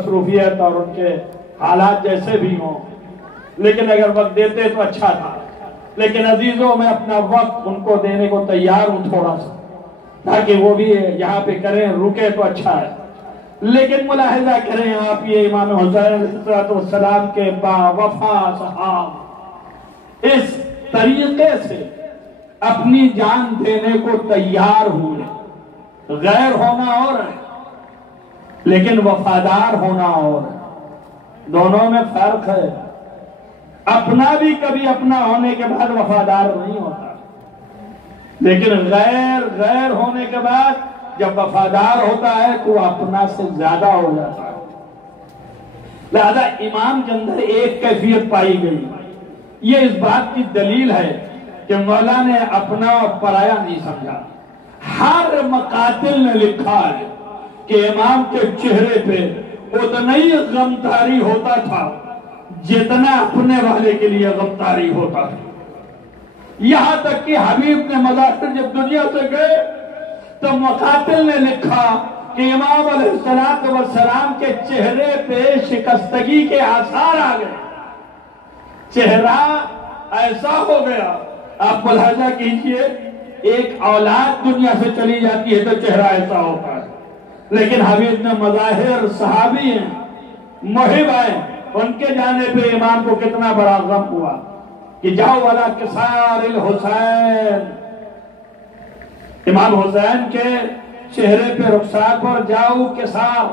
मसरूफियत और उनके हालात जैसे भी हों, लेकिन अगर वक्त देते तो अच्छा था। लेकिन अजीजों, मैं अपना वक्त उनको देने को तैयार हूं थोड़ा सा, ताकि वो भी यहाँ पे करें, रुके तो अच्छा है। लेकिन मुलाहिजा करें आप, ये इमाम हुसैन अलैहिस्सलाम के बावफा सहाब इस तरीके से अपनी जान देने को तैयार हुए। गैर होना और है, लेकिन वफादार होना और है। दोनों में फर्क है। अपना भी कभी अपना होने के बाद वफादार नहीं होता, लेकिन गैर होने के बाद जब वफादार होता है तो अपना से ज्यादा हो जाता है। लिहाजा इमाम के अंदर एक कैफियत पाई गई। ये इस बात की दलील है कि मौला ने अपना और पराया नहीं समझा। हर मकातिल ने लिखा है कि इमाम के चेहरे पे उतना ही गमतारी होता था जितना अपने वाले के लिए गमतारी होता था। यहां तक कि हबीब ने मज़ाहिर जब दुनिया से गए तो मुकातिल ने लिखा कि इमाम अलैहिस्सलाम के चेहरे पे शिकस्तगी के आसार आ गए। चेहरा ऐसा हो गया, आप मुलाहिजा कीजिए, एक औलाद दुनिया से चली जाती है तो चेहरा ऐसा होता है, लेकिन हबीब ने मज़ाहिर सहाबी हैं, मुहिब हैं, उनके जाने पे इमाम को कितना बड़ा गम हुआ कि जाओ वाला किसारिल हुसैन, इमाम हुसैन के चेहरे पे रुखसार पर जाओ किसार,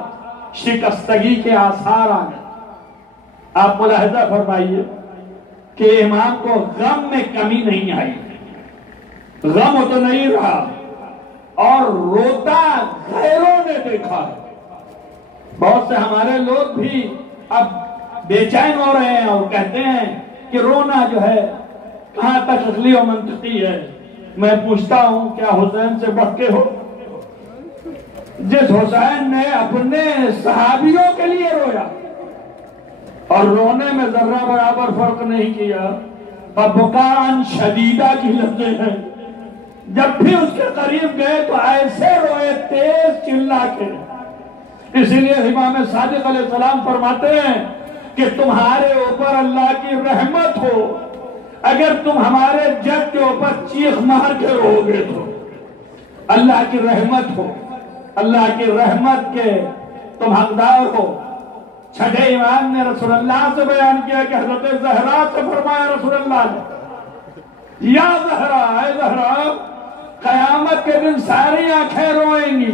शिकस्तगी के आसार आ गए। आप मुलाहिजा फरमाइए कि इमाम को गम में कमी नहीं आई, गम तो नहीं रहा, और रोता गैरों ने देखा है। बहुत से हमारे लोग भी अब बेचैन हो रहे हैं और कहते हैं कि रोना जो है कहां तक असली और मंतकी है। मैं पूछता हूं, क्या हुसैन से बढ़ के हो? जिस हुसैन ने अपने सहाबियों के लिए रोया और रोने में जर्रा बराबर फर्क नहीं किया, बबकान शदीदा की लफ्ज़ें हैं। जब भी उसके करीब गए तो ऐसे रोए, तेज चिल्ला के। इसीलिए इमाम सादिक अलैहिस्सलाम फरमाते हैं कि तुम्हारे ऊपर अल्लाह की रहमत हो, अगर तुम हमारे जग के ऊपर चीख मार के रोगे तो अल्लाह की रहमत हो, अल्लाह की रहमत के तुम हकदार हो। छठे इमाम ने रसूलुल्लाह से बयान किया कि हज़रत ज़हरा से फरमाया रसूलुल्लाह ने, या ज़हरा, ऐ ज़हरा, कयामत के दिन सारी आंखें रोएंगी,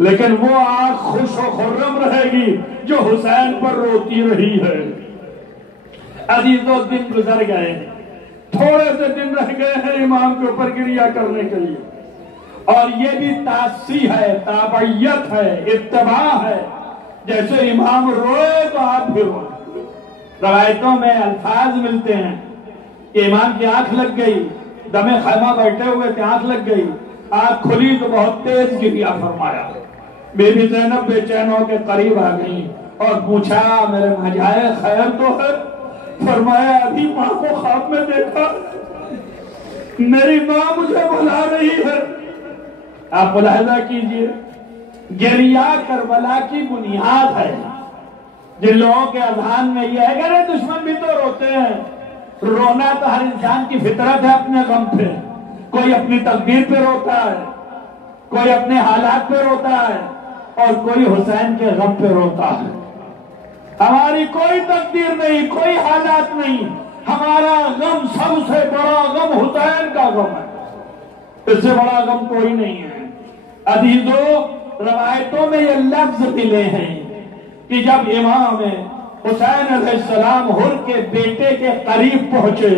लेकिन वो आंख खुश और खुर्रम रहेगी जो हुसैन पर रोती रही है। अजीजों, दिन गुजर गए, थोड़े से दिन रह गए हैं इमाम के ऊपर गिरिया करने के लिए, और ये भी तासी है, ताबैयत है, इत्तबा है। जैसे इमाम रोए तो आप भी रोए। रवायतों में अल्फाज मिलते हैं कि इमाम की आंख लग गई, दमे खैमा बैठे हुए थे, आंख लग गई, आंख खुली तो बहुत तेज गिरिया फरमाया। बेबी ज़ैनब बेचैन होकर करीब आ गई और पूछा, मेरे मजाए खैर तो है? फरमाया, अभी माँ को ख्वाब में देखा, मेरी माँ मुझे बुला रही है। आप मुलाहिजा कीजिए, गिरिया करबला की बुनियाद है। जिन लोगों के अज़हान में यह है, अरे दुश्मन भी तो रोते हैं, रोना तो हर इंसान की फितरत है अपने गम पे। कोई अपनी तकदीर पे रोता है, कोई अपने हालात पे रोता है, और कोई हुसैन के गम पे रोता है। हमारी कोई तकदीर नहीं, कोई हालात नहीं, हमारा गम सबसे बड़ा गम हुसैन का गम है, इससे बड़ा गम कोई नहीं है। अजीजों, रवायतों में ये लफ्ज मिले हैं कि जब इमाम हुसैन अलैहिस्सलाम हुर के बेटे के करीब पहुंचे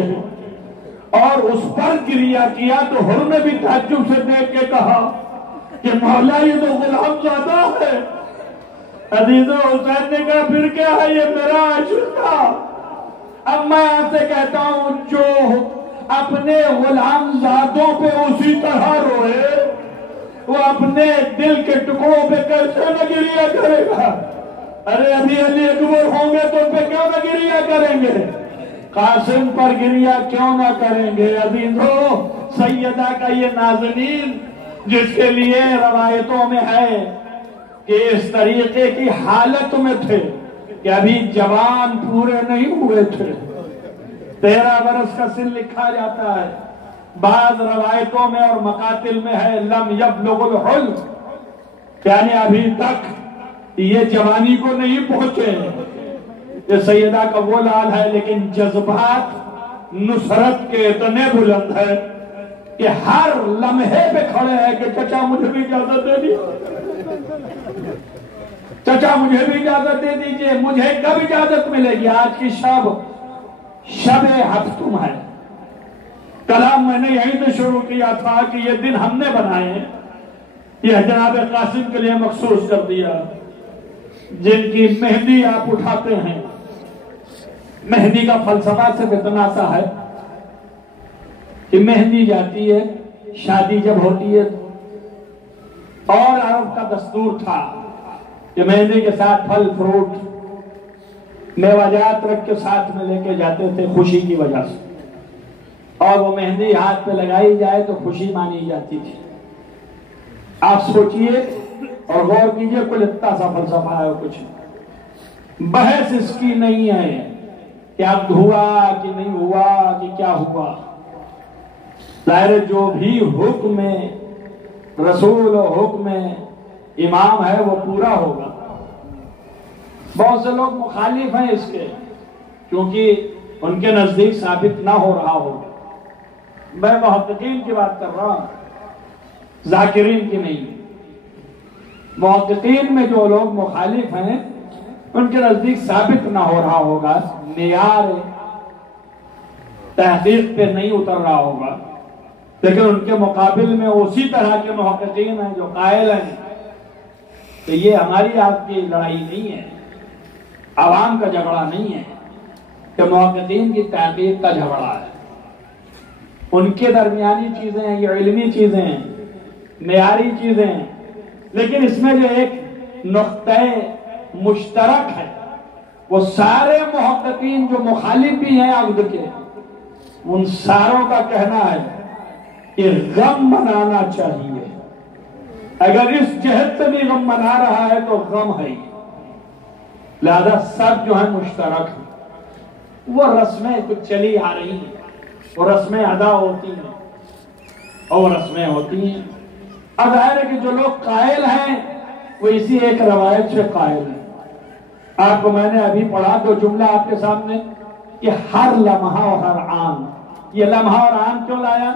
और उस पर गिरिया किया तो हुर ने भी ताज्जुब से देख के कहा कि मौला, ये तो गुलाम ज़ादा है। अजीजों, हुसैन ने कहा, फिर क्या है, ये मेरा आशिक था। अब मैं आपसे कहता हूं, जो अपने गुलाम ज़ादों पे उसी तरह रोए, वो अपने दिल के टुकड़ों पे कैसे न गिरिया करेगा? अरे अभी अली अकबर होंगे तो उन पे क्यों न गिरिया करेंगे? कासिम पर गिरिया क्यों ना करेंगे? अजीजों, सैयदा का ये नाज़नीन जिसके लिए रवायतों में है कि इस तरीके की हालत में थे कि अभी जवान पूरे नहीं हुए थे। 13 बरस का सिन लिखा जाता है। बाद रवायतों में और मकातिल में है लम यबलुगुल हुल्म, यानी अभी तक ये जवानी को नहीं पहुंचे। ये सैयदा का वो लाल है, लेकिन जज्बात नुसरत के इतने बुलंद है कि हर लम्हे पे खड़े हैं कि चचा मुझे भी इजाजत दे दी, चचा मुझे भी इजाजत दे दीजिए। मुझे कब इजाजत मिलेगी? आज की शब हफ्तुम है। कलाम मैंने यहीं से शुरू किया था कि ये दिन हमने बनाए, यह जनाब कासिम के लिए मखसूस कर दिया। जिनकी मेहंदी आप उठाते हैं, मेहंदी का फलसफा सिर्फ इतना सा है कि मेहंदी जाती है, शादी जब होती है, और अरब का दस्तूर था कि मेहंदी के साथ फल फ्रूट मेवाजात रख के साथ में लेके जाते थे खुशी की वजह से, और वो मेहंदी हाथ पे लगाई जाए तो खुशी मानी जाती थी। आप सोचिए और गौर कीजिए, कुल इतना सा फलसफा है कुछ। बहस इसकी नहीं है कि अब हुआ कि नहीं हुआ कि क्या हुआ। जाहिर जो भी हुक्म रसूल और हुक्म इमाम है वो पूरा होगा। बहुत से लोग मुखालिफ हैं इसके, क्योंकि उनके नजदीक साबित ना हो रहा होगा। मैं मुहक्किकीन की बात कर रहा हूं, जाकिरीन की नहीं। मुहक्किकीन में जो लोग मुखालिफ हैं उनके नजदीक साबित ना हो रहा होगा, मेयार तहकीक पे नहीं उतर रहा होगा, लेकिन उनके मुकाबिल में उसी तरह के मुहक्किकीन हैं जो कायल हैं कि ये हमारी आपकी लड़ाई नहीं है, आवाम का झगड़ा नहीं है, कि मुहक्किकीन की तहकीक का झगड़ा है। उनके दरमियानी चीजें हैं, ये इल्मी चीजें हैं, मेयारी चीजें हैं, लेकिन इसमें जो एक नुक्ते मुश्तरक है वो सारे मुहक्किकीन जो मुखालिफ भी हैं अब्द के, उन सारों का कहना है कि गम मनाना चाहिए। अगर इस जहत से भी गम मना रहा है तो गम है, लिहाजा सब जो है मुश्तरक है। वो रस्में कुछ चली आ रही हैं, वो रस्में अदा होती हैं और रस्में होती हैं। अब जाहिर है कि जो लोग कायल हैं वो इसी एक रवायत से कायल हैं। आपको मैंने अभी पढ़ा तो जुमला आपके सामने कि हर लम्हा और हर आन। ये लम्हा और आन क्यों लाया?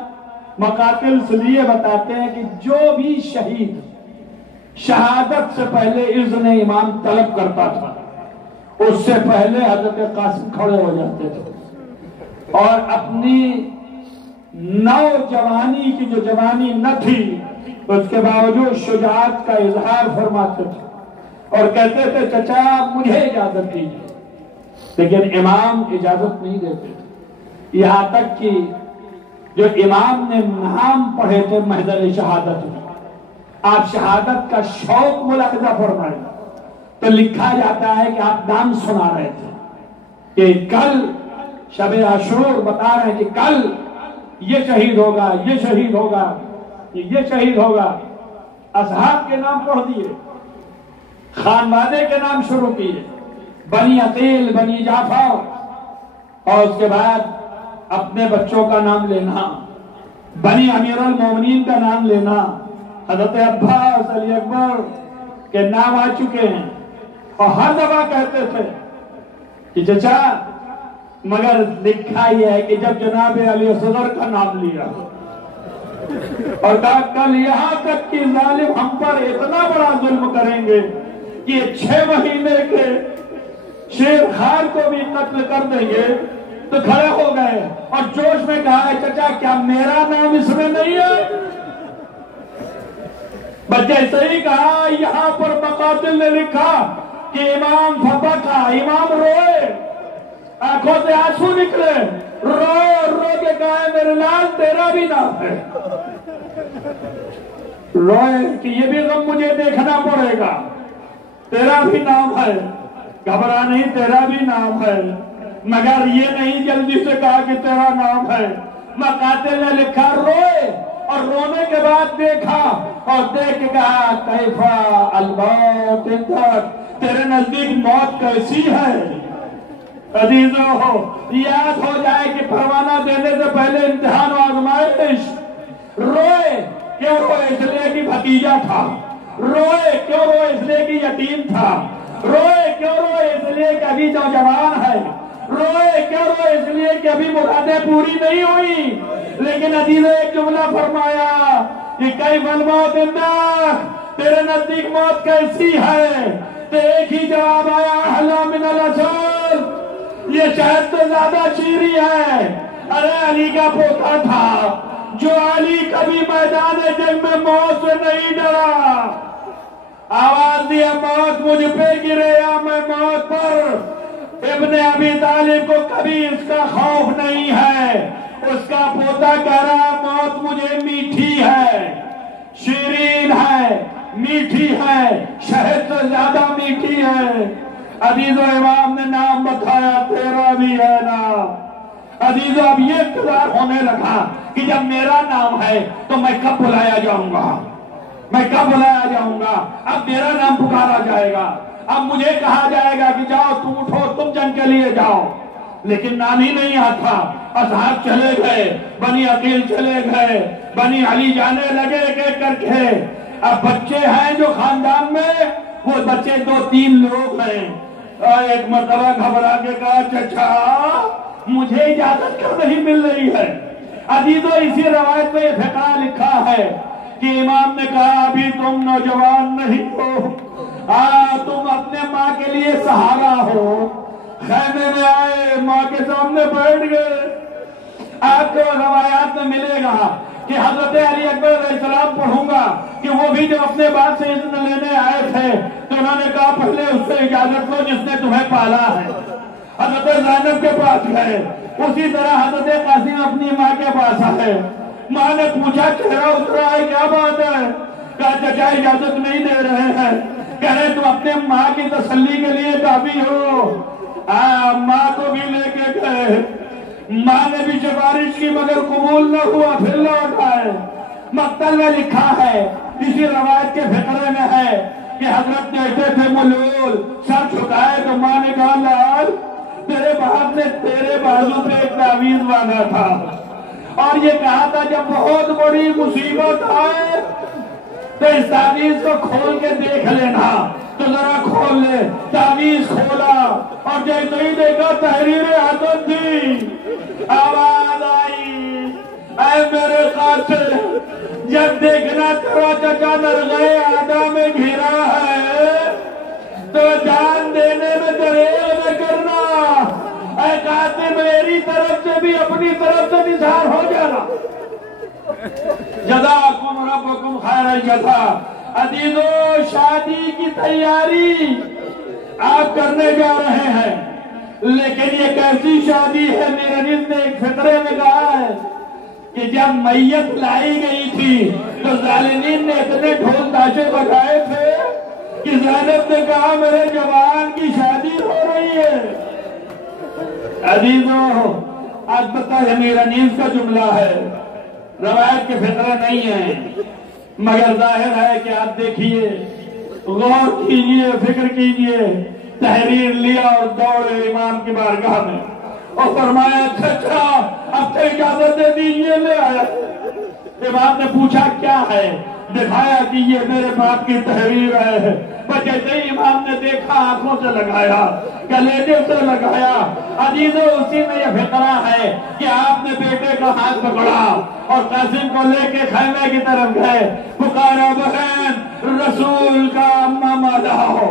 मकातिल इसलिए बताते हैं कि जो भी शहीद शहादत से पहले इज़्न इमाम तलब करता था, उससे पहले हजरत कासिम खड़े हो जाते थे और अपनी नौजवानी की जो जवानी न थी उसके बावजूद शुजाअत का इजहार फरमाते थे और कहते थे चचा मुझे इजाजत दीजिए, लेकिन इमाम इजाजत नहीं देते थे। यहां तक कि जो इमाम ने नाम पढ़े थे महदर शहादत में, आप शहादत का शौक मुलाहिजा फरमाए तो लिखा जाता है कि आप नाम सुना रहे थे कि कल शब आशूर बता रहे हैं कि कल ये शहीद होगा, ये शहीद होगा, ये शहीद होगा। असहाब के नाम पढ़ दिए, खानवादे के नाम शुरू किए, बनी अकील, बनी जाफर, और उसके बाद अपने बच्चों का नाम लेना, बनी अमीरुल मोमिनीन का नाम लेना। हजरत अब्बास, अली अकबर के नाम आ चुके हैं और हर दफा कहते थे कि चचा, मगर लिखा ही है कि जब जनाब अली असगर का नाम लिया और कहा कल यहां तक कि जालिम हम पर इतना बड़ा जुल्म करेंगे कि 6 महीने के शेर खार को भी कत्ल कर देंगे, तो खड़े हो गए और जोश में कहा है चचा क्या मेरा नाम इसमें नहीं है? बच्चे सही कहा, यहां पर मकातिल ने लिखा कि इमाम फबका, इमाम रोए, आंखों से आंसू निकले, रो रो के कहा मेरे लाल तेरा भी नाम है। रोए कि ये भी गम मुझे देखना पड़ेगा, तेरा भी नाम है, घबरा नहीं तेरा भी नाम है, मगर ये नहीं जल्दी से कहा कि तेरा नाम है। मकातिल ने लिखा रोए और रोने के बाद देखा और देख के कहा कैफा अलमौत इंदक, तेरे नजदीक मौत कैसी है। अजीजों, याद हो जाए कि परवाना देने से पहले इम्तिहान और आजमाइश। रोए क्यों? रोए इसलिए कि भतीजा था। रोए क्यों? रोए इसलिए कि यतीम था। रोए क्यों? रोए इसलिए कि अभी नौजवान है। रोए क्यों? रोए इसलिए कि अभी मुरादें पूरी नहीं हुई। लेकिन अजीज ने एक जुमला फरमाया कि कई मौत इंदक, तेरे नजदीक मौत कैसी है। तो एक ही जवाब आया, अहला मिनल असल, ये शहद तो ज्यादा चीरी है। अरे अली का पोता था जो अली कभी मैदान जंग में मौत से नहीं डरा। आवाज दिया, मौत मुझ पे गिरे या मैं मौत पर। इब्ने अबी तालिब को कभी इसका खौफ नहीं है। उसका पोता कह रहा, मौत मुझे मीठी है, शीरीन है, मीठी है, शहद से ज्यादा मीठी है। अजीजो, इमाम ने नाम बताया, तेरा भी है नाम। अजीजो, अब ये इख्तियार होने लगा कि जब मेरा नाम है तो मैं कब बुलाया जाऊंगा, मैं कब बुलाया जाऊंगा। अब मेरा नाम पुकारा जाएगा। अब मुझे कहा जाएगा कि जाओ तुम उठो, तुम जंग के लिए जाओ। लेकिन नानी नहीं आता। असहाब चले गए, बनी अकील चले गए, बनी अली जाने लगे एक एक करके। अब बच्चे हैं जो खानदान में, वो बच्चे 2-3 लोग हैं। एक मर्तबा घबरा के कहा, चचा मुझे इजाजत क्यों नहीं मिल रही है। अजीजों, इसी रवायत में फिक़ा लिखा है कि इमाम ने कहा, अभी तुम नौजवान नहीं हो, तुम अपने माँ के लिए सहारा हो। खैमे में आए, माँ के सामने बैठ गए। आपको रवायात में मिलेगा कि हजरत अली अकबर अलैहिस्सलाम पढ़ूंगा कि वो भी जब अपने बाप से इज़्न लेने आए थे तो उन्होंने कहा, पहले उससे इजाजत लो जिसने तुम्हें पाला है। हजरत ज़ैनब के पास गए। उसी तरह हजरत कासिम अपनी माँ के पास आए। माँ ने पूछा, चेहरा उतरा है, क्या बात है। कहा, चचा इजाजत नहीं दे रहे हैं। कह रहे, तुम अपने माँ की तसल्ली के लिए काफी हो। माँ को भी लेके गए। माँ ने भी सिफारिश की मगर कबूल न हुआ, फिर लौट आए। मक्तल में लिखा है, इसी रवायत के फिक्रे में है कि हजरत कहते थे, मुलूल सर झुकाए तो माँ ने कहा, लाल तेरे बाप ने तेरे बाजू पे एक तावीज बांधा था और ये कहा था जब बहुत बड़ी मुसीबत आए तो इस तावीज को खोल के देख लेना। तो जरा खोल ले। तावीज खोला और जैसे ही देखा तहरीर आदत थी। आवाज आई, ऐ मेरे कातिल, जब देखना तेरा चचा नरग़े आदा में घिरा है तो जान देने में दरेर न करना। ऐ कातिल, मेरी तरफ से भी अपनी तरफ से निसार हो जाना। जज़ाकुम रब्बुकुम खैरल जज़ा। अजीजों, शादी की तैयारी आप करने जा रहे हैं, लेकिन ये कैसी शादी है। मेरे रिज़ ने एक फिक्रे में कहा है कि जब मैयत लाई गई थी तो जालिमीन ने इतने ढोल ताशे बजाए थे कि ज़ैनब ने कहा, मेरे जवान की शादी हो रही है। अजीजों, आज पता है मेरा नींद का जुमला है, रवायत के फिक्रे नहीं है, मगर जाहिर है कि आप देखिए, गौर कीजिए, फिक्र कीजिए। तहरीर लिया और दौड़े इमाम की बारगाह में और फरमाया, चचा अब तो इजाजत दे दीजिए, ले आया। इमाम ने पूछा, क्या है। दिखाया कि ये मेरे बाप की तहरीर है। पर जैसे ही इमाम ने देखा, आंखों से लगाया, कलेजे से लगाया। अजीजों, उसी में यह फिक्रा है कि आपने बेटे का हाथ पकड़ा और कासिम को लेके खैमे की तरफ गए। पुकारा, बहन रसूल का अम्मा लाओ,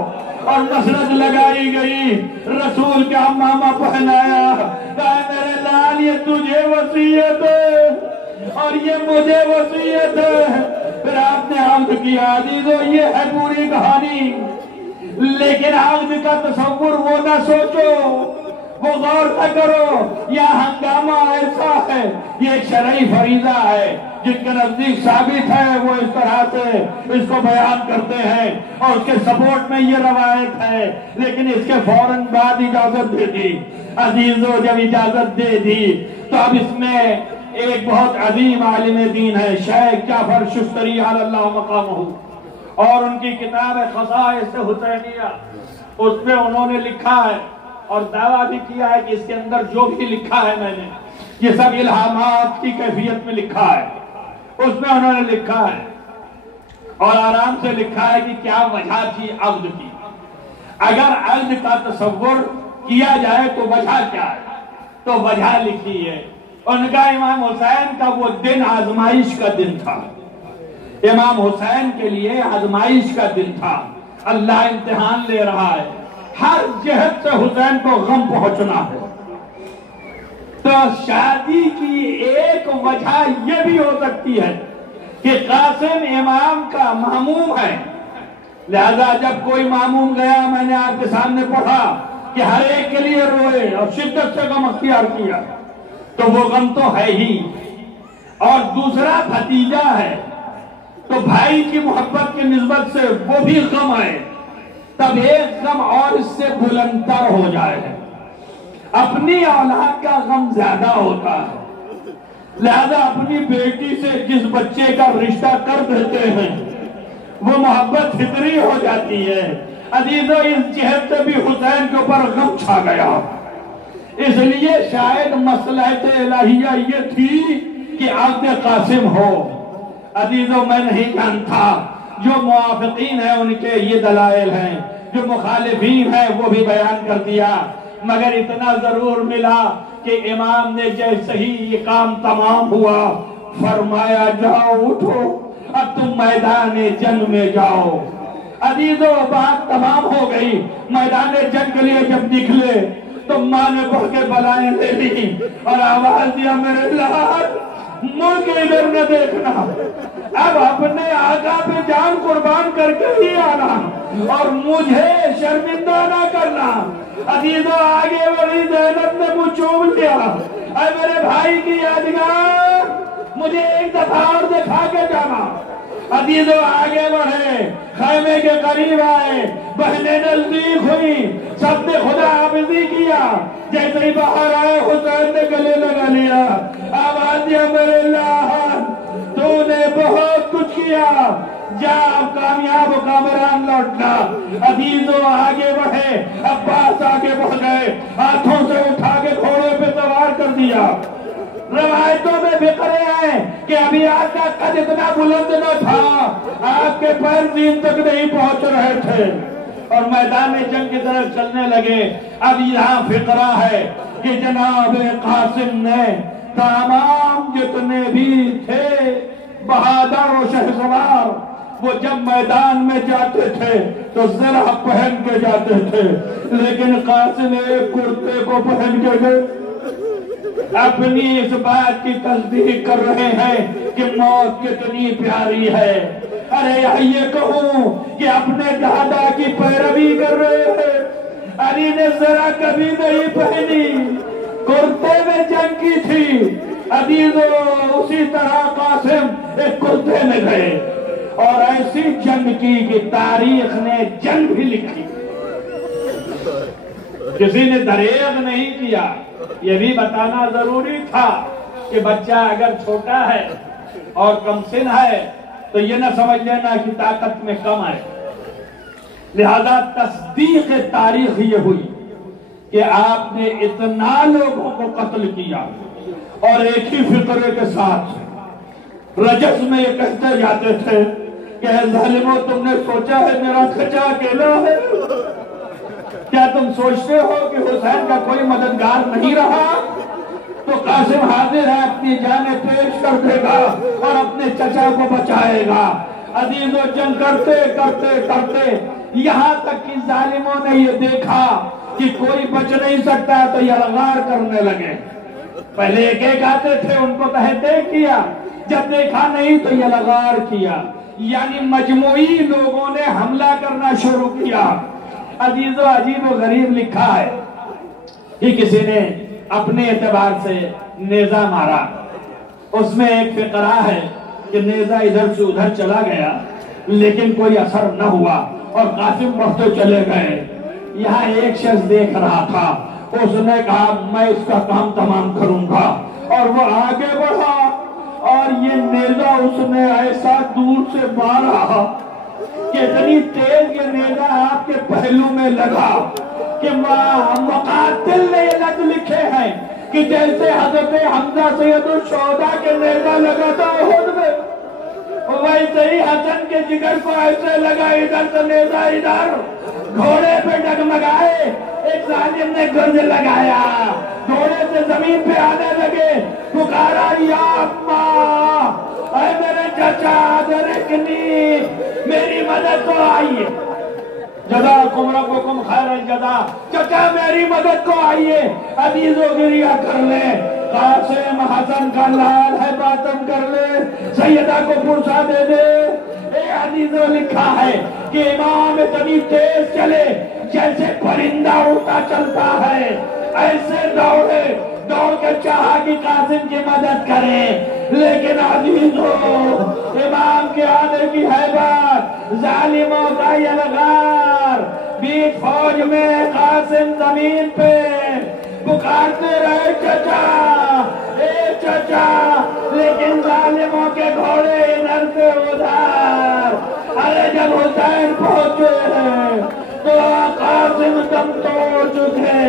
और मसरत लगाई गई। रसूल का अम्मा पहनाया। कहा, मेरे लाल, ये तुझे वसीयत है और ये मुझे वसीयत है। फिर आपने आउद किया। अजीजों, ये है पूरी कहानी, लेकिन आउद का तसव्वुर वो ना सोचो, वो गौर न करो। यह हंगामा ऐसा है, ये एक शरई फरीजा है जिनके नजदीक साबित है, वो इस तरह से इसको बयान करते हैं और उसके सपोर्ट में ये रवायत है। लेकिन इसके फौरन बाद इजाजत दे दी। अजीजों, जब इजाजत दे दी तो अब इसमें एक बहुत अजीम आलिम दीन है शेख जाफर शुस्तरी अल्लाह मकामहू, और उनकी किताब है खसाइस हुसैनिया, उसमें उन्होंने लिखा है और दावा भी किया है कि इसके अंदर जो भी लिखा है मैंने, ये सब इल्हामात की कैफियत में लिखा है। उसमें उन्होंने लिखा है और आराम से लिखा है कि क्या वजह थी अक़्द की। अगर अक़्द का तसव्वुर किया जाए तो वजह क्या है, तो वजह लिखी है। उनका इमाम हुसैन का वो दिन आजमाइश का दिन था, इमाम हुसैन के लिए आजमाइश का दिन था। अल्लाह इम्तिहान ले रहा है, हर जहत से हुसैन को गम पहुंचना है। तो शादी की एक वजह यह भी हो सकती है कि कासिम इमाम का मामूम है, लिहाजा जब कोई मामूम गया, मैंने आपके सामने पढ़ा कि हर एक के लिए रोए और शिद्दत से गम अख्तियार किया, तो वो गम तो है ही। और दूसरा भतीजा है तो भाई की मोहब्बत की निस्बत से वो भी गम है, तब एक गम और इससे बुलंदतर हो जाए। अपनी औलाद का गम ज्यादा होता है, लिहाजा अपनी बेटी से जिस बच्चे का रिश्ता कर देते हैं वो मोहब्बत फितरी हो जाती है। अजीजों, इस जहत से भी हुसैन के ऊपर गम छा गया, इसलिए शायद मसलहत इलाहिया ये थी कि आक़्द कासिम हो। अजीजों, मैं नहीं जानता, जो मुआफ़िक़ीन है उनके ये दलाइल हैं, जो मुखालिफीन है वो भी बयान कर दिया, मगर इतना जरूर मिला कि इमाम ने जैसे ही ये काम तमाम हुआ फरमाया, जाओ उठो अब तुम मैदान जंग में जाओ। अजीजों, बात तमाम हो गई। मैदान जंग के लिए जब निकले तो माँ ने बढ़ के बलाएं ले ली और आवाज दिया, मेरे लाल मुड़ के इधर न देखना, अब अपने आका पे जान कुर्बान करके ही आना और मुझे शर्मिंदा ना करना। अजीजों, आगे बढ़ी ज़ैनब ने मुझ चूम लिया, अरे मेरे भाई की यादगार मुझे एक दफा और दिखा के जाना। अजीजों, आगे बढ़े, खैमे के करीब आए, बहने नजदीक हुई, सबने खुदा हाफिजी किया। जैसे ही बाहर आए हुसैन ने गले लगा लिया, आवाज दिया, मेरे लाल तूने बहुत कुछ किया, जा अब कामयाब कामरान लौटना। अजीजों, आगे बढ़े, अब्बास आगे बढ़ गए, हाथों से उठा के घोड़े पे सवार कर दिया। रवायतों में बिखरे हैं कि अभी आपका कद इतना बुलंद न था, आपके पैर ज़मीन तक नहीं पहुंच रहे थे और मैदान जंग की तरफ चलने लगे। अब यहाँ फिक्रा है कि जनाब कासिम ने तमाम जितने भी थे बहादुर और शहसवार, वो जब मैदान में जाते थे तो जरा पहन के जाते थे, लेकिन कासिम एक कुर्ते को पहन के गए। अपनी इस बात की तस्दीक कर रहे हैं कि मौत कितनी प्यारी है। अरे ये कहूं कि अपने दादा की पैरवी कर रहे हैं। अली ने जरा कभी नहीं पहनी, कुर्ते में जंग की थी। अजीजों, उसी तरह कासिम एक कुर्ते में गए और ऐसी जंग की कि तारीख ने जंग भी लिखी, किसी ने दरेग नहीं किया। यह भी बताना जरूरी था कि बच्चा अगर छोटा है और कमसिन है तो ये ना समझ लेना कि ताकत में कम है। लिहाजा तस्दीक तारीख ये हुई कि आपने इतना लोगों को कत्ल किया और एक ही फिक्रे के साथ रजस में ये कहते जाते थे कि जालिमो, तुमने सोचा है मेरा खचा अकेला है? क्या तुम सोचते हो कि हुसैन का कोई मददगार नहीं रहा? तो कासिम हाजिर है, अपनी जाने पेश कर देगा और अपने चचा को बचाएगा। अजीजों, जंग करते करते करते यहाँ तक कि जालिमों ने ये देखा कि कोई बच नहीं सकता तो यलगार करने लगे। पहले एक एक आते थे, उनको तहते किया, जब देखा नहीं तो यलगार किया, यानी मजमूई लोगों ने हमला करना शुरू किया। अजीजों, अजीब व गरीब लिखा है कि किसी ने अपने एतबार से नेजा मारा। उसमें एक फिक्रा है कि नेजा इधर से उधर चला गया लेकिन कोई असर न हुआ और कासिम बढ़ते चले गए। यहाँ एक शख्स देख रहा था, उसने कहा मैं इसका काम तमाम करूंगा, और वो आगे बढ़ा नेजा उसने ऐसा दूर से मारा कि इतनी तेज ये नेजा आपके पहलू में लगा कि मुकातिल ने ये लफ्ज लिखे हैं कि जैसे हजरत हमजा सैयदुल शोहदा के नेजा लगा था उहुद में, वैसे ही हसन के जिगर को ऐसे लगा, इधर से नेजा इधर, घोड़े पे डगमगाए। एक जालिम ने गर्ज लगाया, घोड़े से जमीन पे आने लगे, पुकारा या अम्मा, अरे मेरे चाचा दरकनी, मेरी मदद को आइए। जज़ाकुम रब्बुकुम खैरल जज़ा, चाचा मेरी मदद को आइए, अजीजो गिरिया कर ले, कासिम हसन का लाल है बातम कर ले, सैयदा को पुरसा दे दे। अजीजो लिखा है कि इमाम इतनी तेज चले जैसे परिंदा उड़ता चलता है, ऐसे दौड़े, दौड़ के चाहा कि कासिम की मदद करे, लेकिन अजीजो इमाम के आने की हैबत, जालिमों का यलगार, बीच फौज में कासिम जमीन पे पुकारते रहे चचा, ए चचा, लेकिन जालिमों के घोड़े इधर से उधर। अरे जब हुसैन पहुंचे तो कासिम दम तोड़ चुके,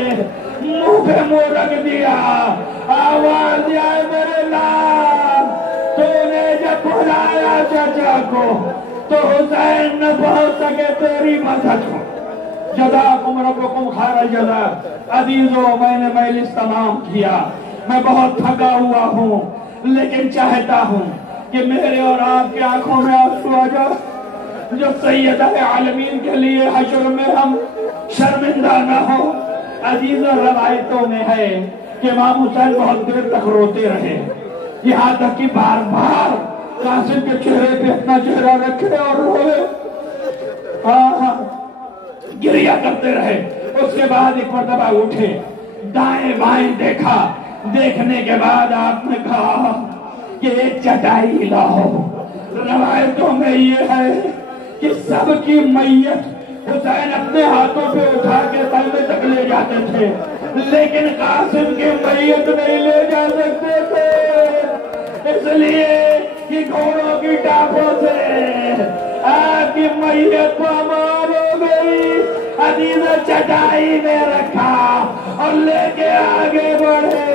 मुंह पे मुंह रख दिया, आवाज दिया मेरे लाल, तूने जब बुलाया चाचा को तो हुसैन न पहुंच सके तेरी मदद को। जज़ाकुम रब्बुकुम खैरल जज़ा। अजीजों, मैंने मजलिस तमाम किया, मैं बहुत थका हुआ हूँ, लेकिन चाहता हूँ कि मेरे और आपकी आंखों में आंसू आ जाए, जो सैयदा आलमीन के लिए हश्र में हम शर्मिंदा न हो। अजीजों, रवायतों में है कि इमाम हुसैन बहुत देर तक रोते रहे, यहाँ तक कि बार बार कासिम के चेहरे पे अपना चेहरा रखे और रोए, गिरिया करते रहे। उसके बाद एक मर्तबा उठे, दाएं बाएं देखा, देखने के बाद आपने कहा कि एक चटाई लाओ। रवायतों में ये है कि सबकी मैयत हुसैन अपने हाथों पे उठा के तलबे तक ले जाते थे, लेकिन कासिम की मैयत नहीं ले जा सकते थे, इसलिए कि घोड़ों की टापों से आपकी मैयत को अमार हो गई। अजीज चटाई में रखा और लेके आगे बढ़े।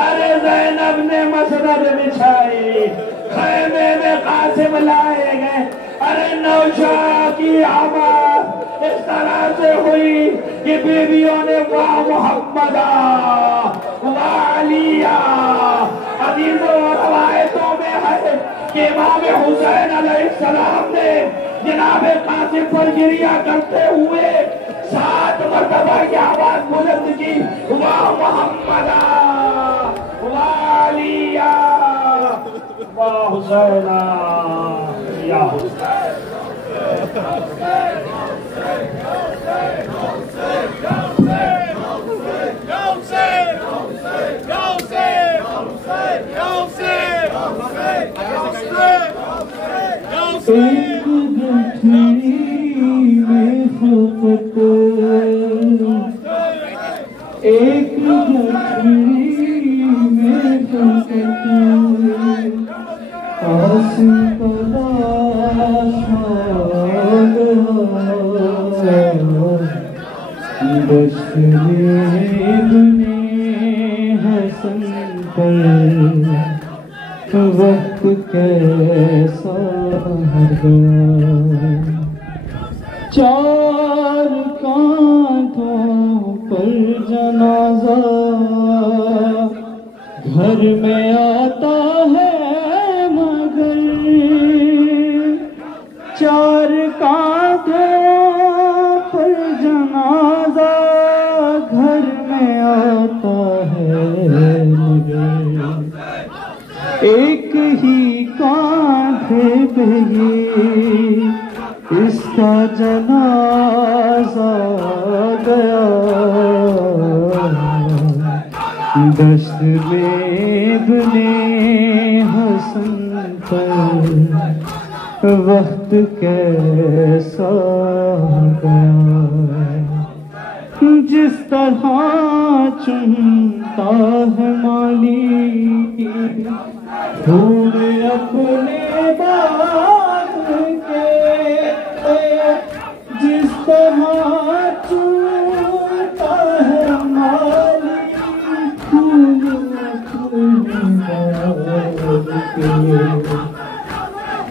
अरे ज़ैनब ने मसनद बिछाई, खैमे में कासिम लाए गए। अरे नौशा की आवाज इस तरह से हुई कि बीवियों ने वाह मुहम्मदा वाह अलिया। अजीजों, रवायतों में है कि इमाम हुसैन अलैहिस्सलाम ने जनाबे कासिम पर गिरिया करते हुए 7 मरतबा की आवाज बुलंद की, वाह मुहम्मदा वाह अलिया वाह हुसैना या हुसैन। एक गठरी में फकत, एक गठरी में फकत, कासिम का लाश आ गया, दश्त में बने हसन पर वक्त कैसा गया। 4 कांधों पर जनाजा घर में आता है, मगर 4 कांधों पर जनाजा घर में आता है, मगर एक ही कांधे पे ये इसका जनाजा गया। दश्त में बने हसन पर वक्त कैसा गया। जिस तरह चुनता है माली, धूल अपने बाग के जिस तरह चूता है माली फूल अपने बाग के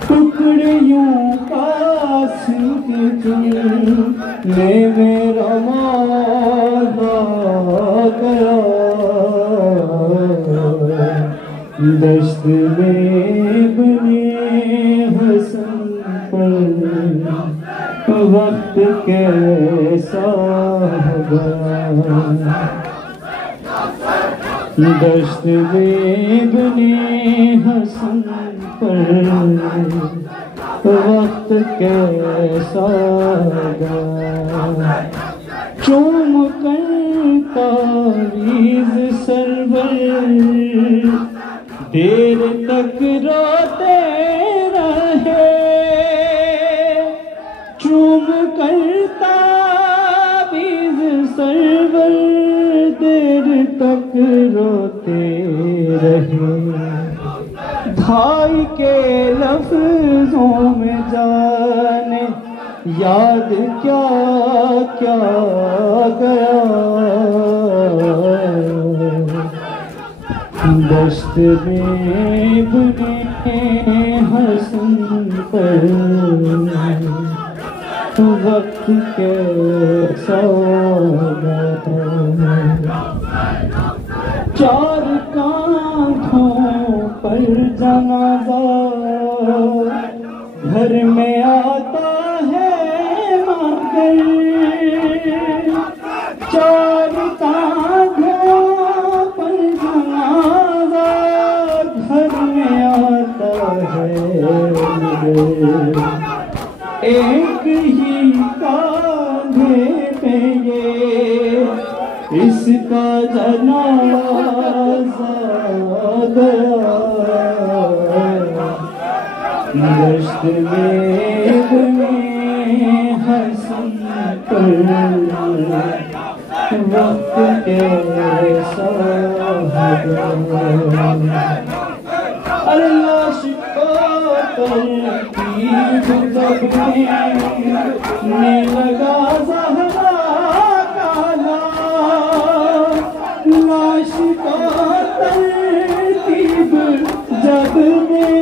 टुकड़े यूं पास के ले मेरा मौला गया दश्त में बने हसन पर वक्त कैसा गया दश्त में बने हसन पर वक्त कैसा गया चूम कर तावीज़ सरवर देर तक रोते रहे चूम कर तावीज़ सरवर देर तक रोते रहे भाई के लफ्जों में जाने याद क्या क्या गया दश्त में बने हसन पर वक्त कैसा चार कांधों पर जनाजा घर में आता है मगर चार कांधों पर जनाजा घर में आता है मगर एक ही कांधे पे ये इसका जनाजा गया दश्त में बने हसन पर वक्त कैसा अल्लाह ने लगा ज़हरा काला लाश का तरतीब जब में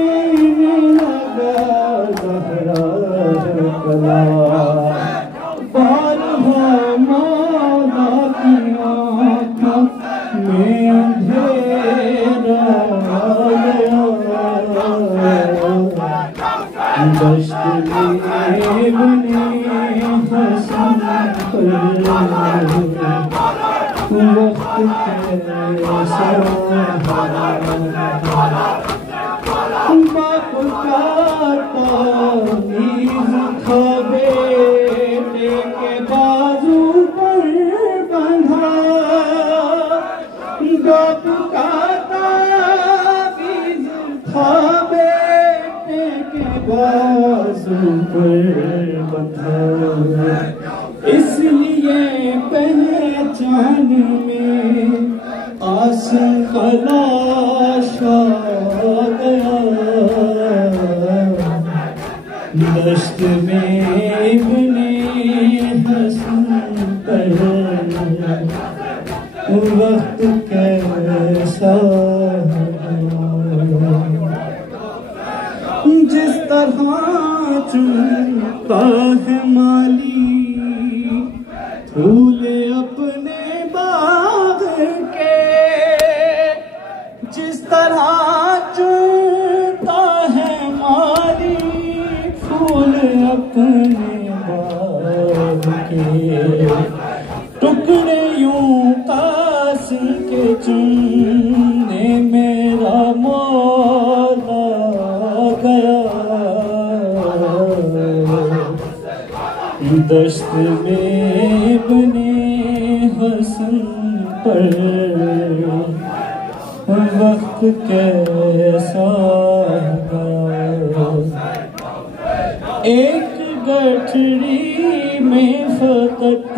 लगा ज़हरा कला बारहा मौला की आँखों में अंधेरा गया दश्त में बने हसन पर वक्त कैसा बाप का तावीज़ था बेटे के बाजू पर बंधा बाप का तावीज़ था बेटे के बाजू पर बंधा इसलिए पहचान में आसिम का लाशा गया दश्त में बने हसन पर वक्त कैसा जिस तरह चुनता है माली फूल अपने बाग के जिस तरह चुनता है माली फूल अपने बाग के टुकड़े यूं कासिम के चुनने मेरा मौला गया दश्त में बने हसन पर वक्त कैसा एक गठरी में फकत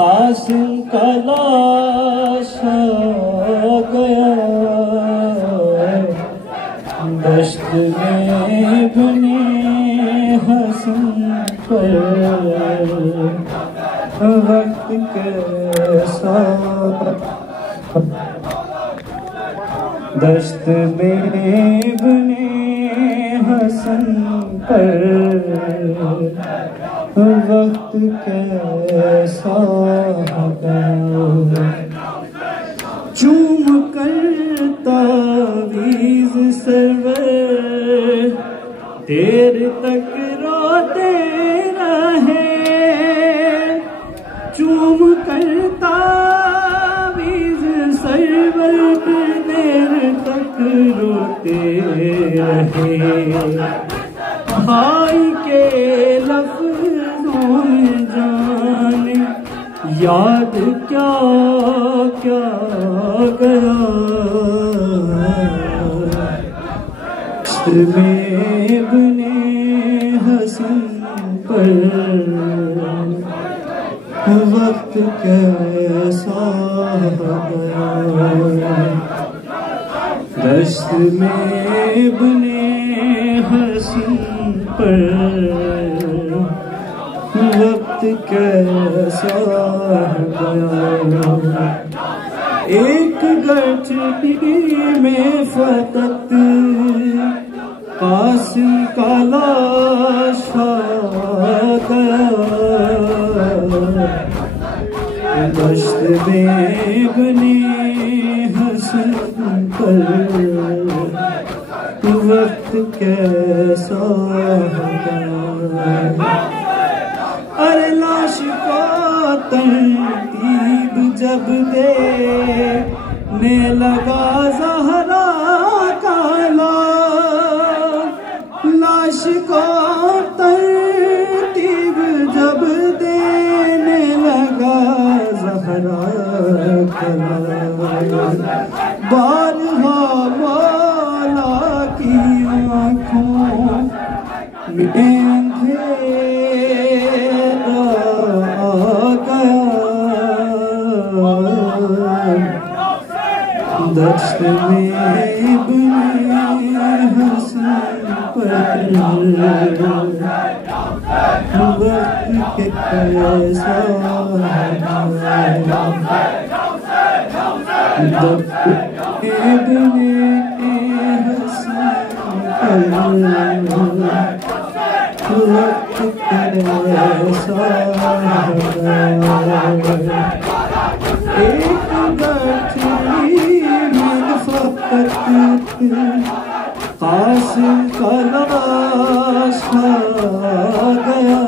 कासिम का लाशा गया दश्त में बने हसन पर वक्त कैसा, दश्त में बने हसन पर वक्त कैसा गया। चूम कर तावीज़ सरवर देर तक रोते रहे, चूम कर तावीज़ सरवर देर तक रोते रहे। भाई के लफ्ज़ों में जाने याद क्या क्या गया, में बने हसन पर वक्त कैसा गया। दश्त में बने हसन पर वक्त कैसा गया। एक गठरी में फकत कासिम का लाश गया। दश्त में बने हसन पर वक्त कैसा गया। अरे लाश को तरतीब जब देने लगा ज़हरा का लाश को तरतीब जब देने लगा ज़हरा का, बारहा मौला की आँखों में दश्त में बने हसन पर वक्त कैसा दश्त में बने हसन पर वक्त कैसा एक गठरी कासिम का लाश गया।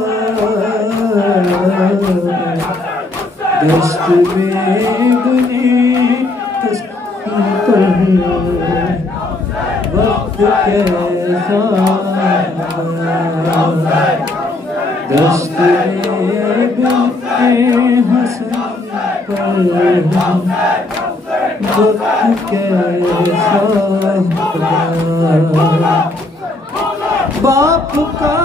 दश्त में बने पर वक्त कैसा गया। दश्त में बने हसन पर वक्त कैसा गया। बाप का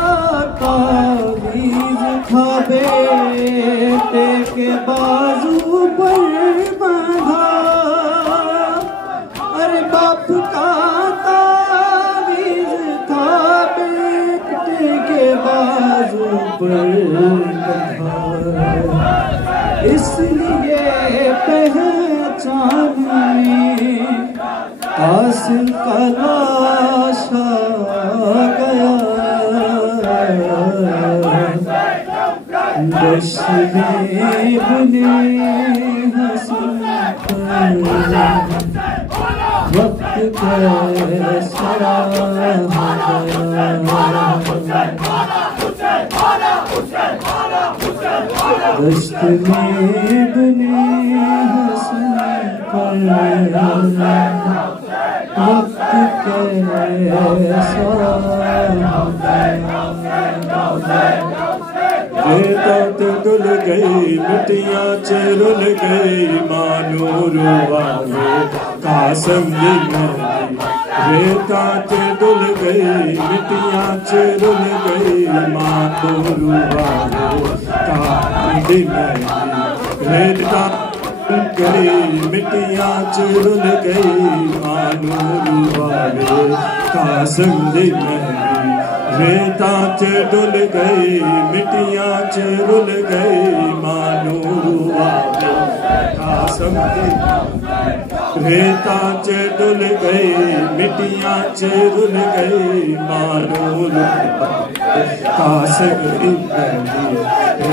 तावीज़ था बेटे के बाजू पर बांधा। अरे बाप का तावीज़ था बेटे के बाजू पर बांधा। इसलिए कासिम का लाश गया। दश्त में बने हसन पर वक्त कैसा गया। दश्त में बने हसन पर वक्त कैसा रेत डुल गई मिट्टियाँ रुल गई मानो रुवाए कासिम रेता डुल गई मिट्टियाँ रुल गई मानो रुवाए रेत गई मिट्टियां चुरुल गई मानूर वाले कासिम दी मेहंदी रेता च डुल गई मिट्टियां चुरुल गई मानूर वाले कासिम दी रेता च डुल गई मिट्टियां चुरुल गई मानूर कासिम दी मेहंदी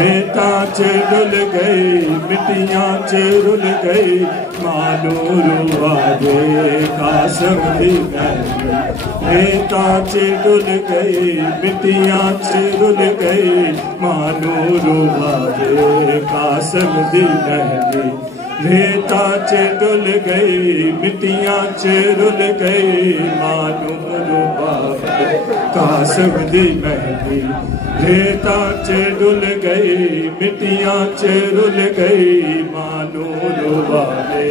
रेता च डुल गई मिट्टियां चुरुल गई मानूर वाले कासिम दी मेहंदी रेता च डुल गई मिट्टियां चुरुल गई मानूर वाले कासिम दी मेहंदी रेता च डुल गई मिट्टियां चुरुल गई मानूर वाले कासिम दी मेहंदी रेता च डुल गई मिट्टियां चुरुल गई मानूर वाले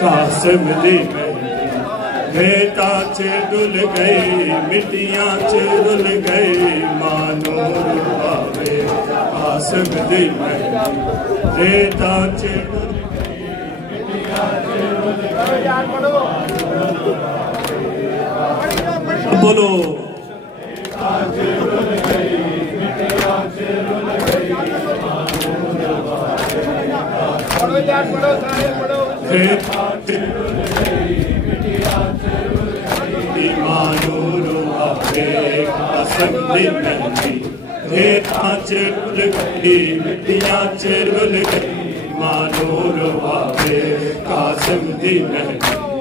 कासिम दी मेहंदी रेता च डुल गई मिट्टियां चुरुल गई मानूर वाले कासिम दी मेहंदी रेता च डुल बोलो मानूर वाले कासिम दी मेहंदी रेता च डुल गई मिट्टियां चुरुल गई मानूर वाले कासिम दी मेहंदी रेता च डुल गई मिट्टियां चुरुल गई मानूर वाले कासिम दी मेहंदी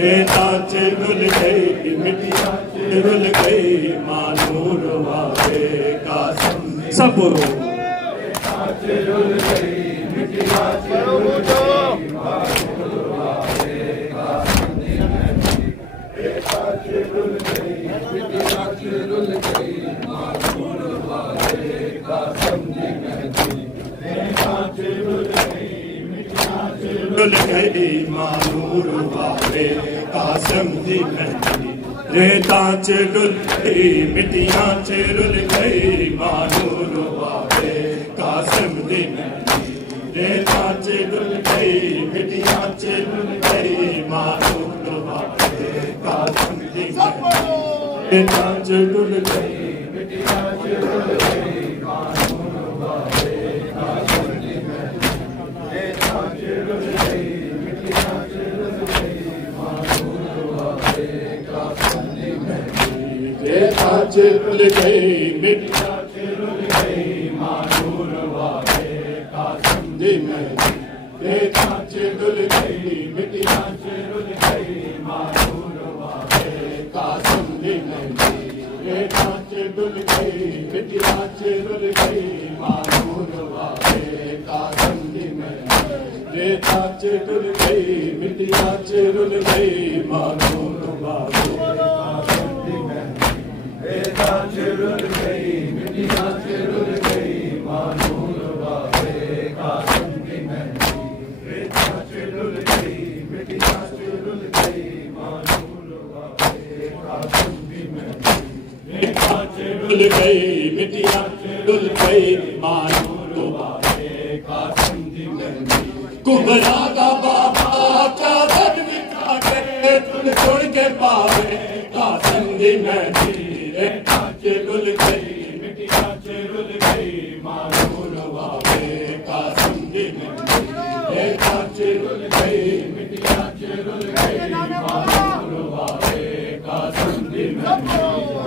रेता च डुल गई मिट्टियां चुरुल गई मानूर वाले कासिम सब बोलो रेता च डुल गई मिट्टियां चुरुल गई मानूर वाले कासिम दी मेहंदी रेता च डुल गई मिट्टियां चुरुल गई मानूर वाले कासिम दी मेहंदी रेता च डुल गई मिट्टियां चुरुल गई मानूर वाले कासिम दी मेहंदी रेता च डुल गई मिट्टियां चुरुल गई मानूर वाले कासिम दी मेहंदी रेता च डुल गई मिट्टियां चुरुल गई मानूर वाले कासिम दी मेहंदी रेता च डुल गई मिट्टियां चुरुल गई मानूर वाले कासिम दी मेहंदी रेता च डुल गई मिट्टियां चुरुल गई मानूर वाले कासिम दी मेहंदी रेता च डुल गई मिट्टियां चुरुल गई मानूर वाले कासिम दी मेहंदी रेता च डुल गई मिट्टियां चुरुल गई मानूर वाले कासिम दी मेहंदी रेता च डुल गई मिट्टियां चुरुल गई मानूर वाले कासिम दी मेहंदी रेता च डुल गई मिट्टियां चुरुल गई मानूर वाले कासिम दी मेहंदी रेता च डुल गई मिट्टियां चुरुल गई मानूर वाले कासिम दी मेहंदी रेता च डुल गई मिट्टियां चुरुल गई मानूर वाले कासिम दी मेहंदी रेता च डुल गई मिट्टियां चुरुल गई मानूर वाले कासिम दी मेहंदी कुबरा का बाबा चादर बिछा के तुल छोड़ के पावे कासिम दी मेहंदी रेता च डुल गई मिट्टियां चुरुल गई मानूर वाले कासिम दी मेहंदी रेता च डुल गई मिट्टियां चुरुल गई मानूर वाले कासिम दी मेहंदी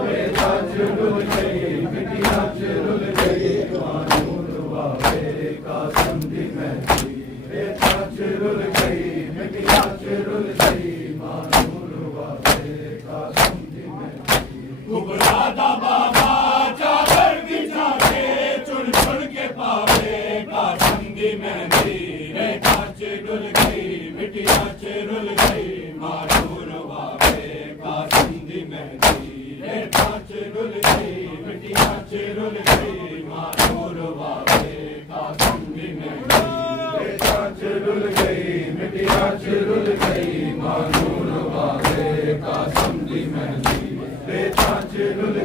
रेता च डुल गई मिट्टियां चुरुल गई मानूर वाले कासिम दी मेहंदी रेता च डुल गई मिट्टियां चुरुल गई मानूर वाले कासिम दी मेहंदी कुबरा दा बाबा चादर बिछा के चुन चुन के पावे कासिम दी मेहंदी रेता च डुल गई मिट्टियां चुरुल गई मानूर वाले कासिम दी मेहंदी रेता च डुल गई मिट्टियां चुरुल गई मानूर वाले कासिम दी मेहंदी रेता च डुल गई मिट्टियां चुरुल गई मानूर वाले कासिम दी मेहंदी रेता च डुल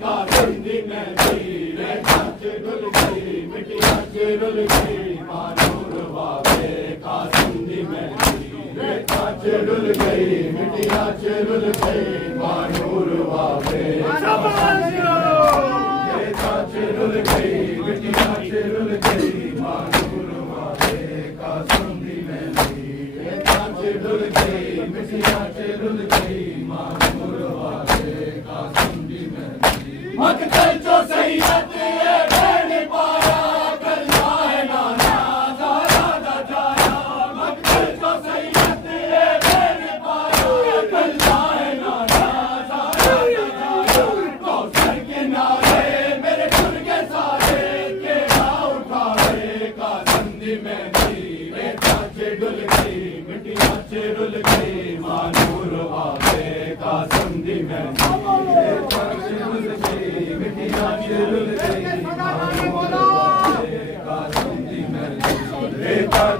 का चुरुल गई मानूर वावे कासिम दी मेहंदी रेता चुरुल गई मिटिया चुरुल गई मानूर वावे रेता चुरुल गई मिटिया चुरुल गई मानूर वावे कासिम दी मेहंदी रेता चुरुल गई मिटिया चुरुल गई मानूर वावे कासिम दी मेहंदी मकतल जो सैयद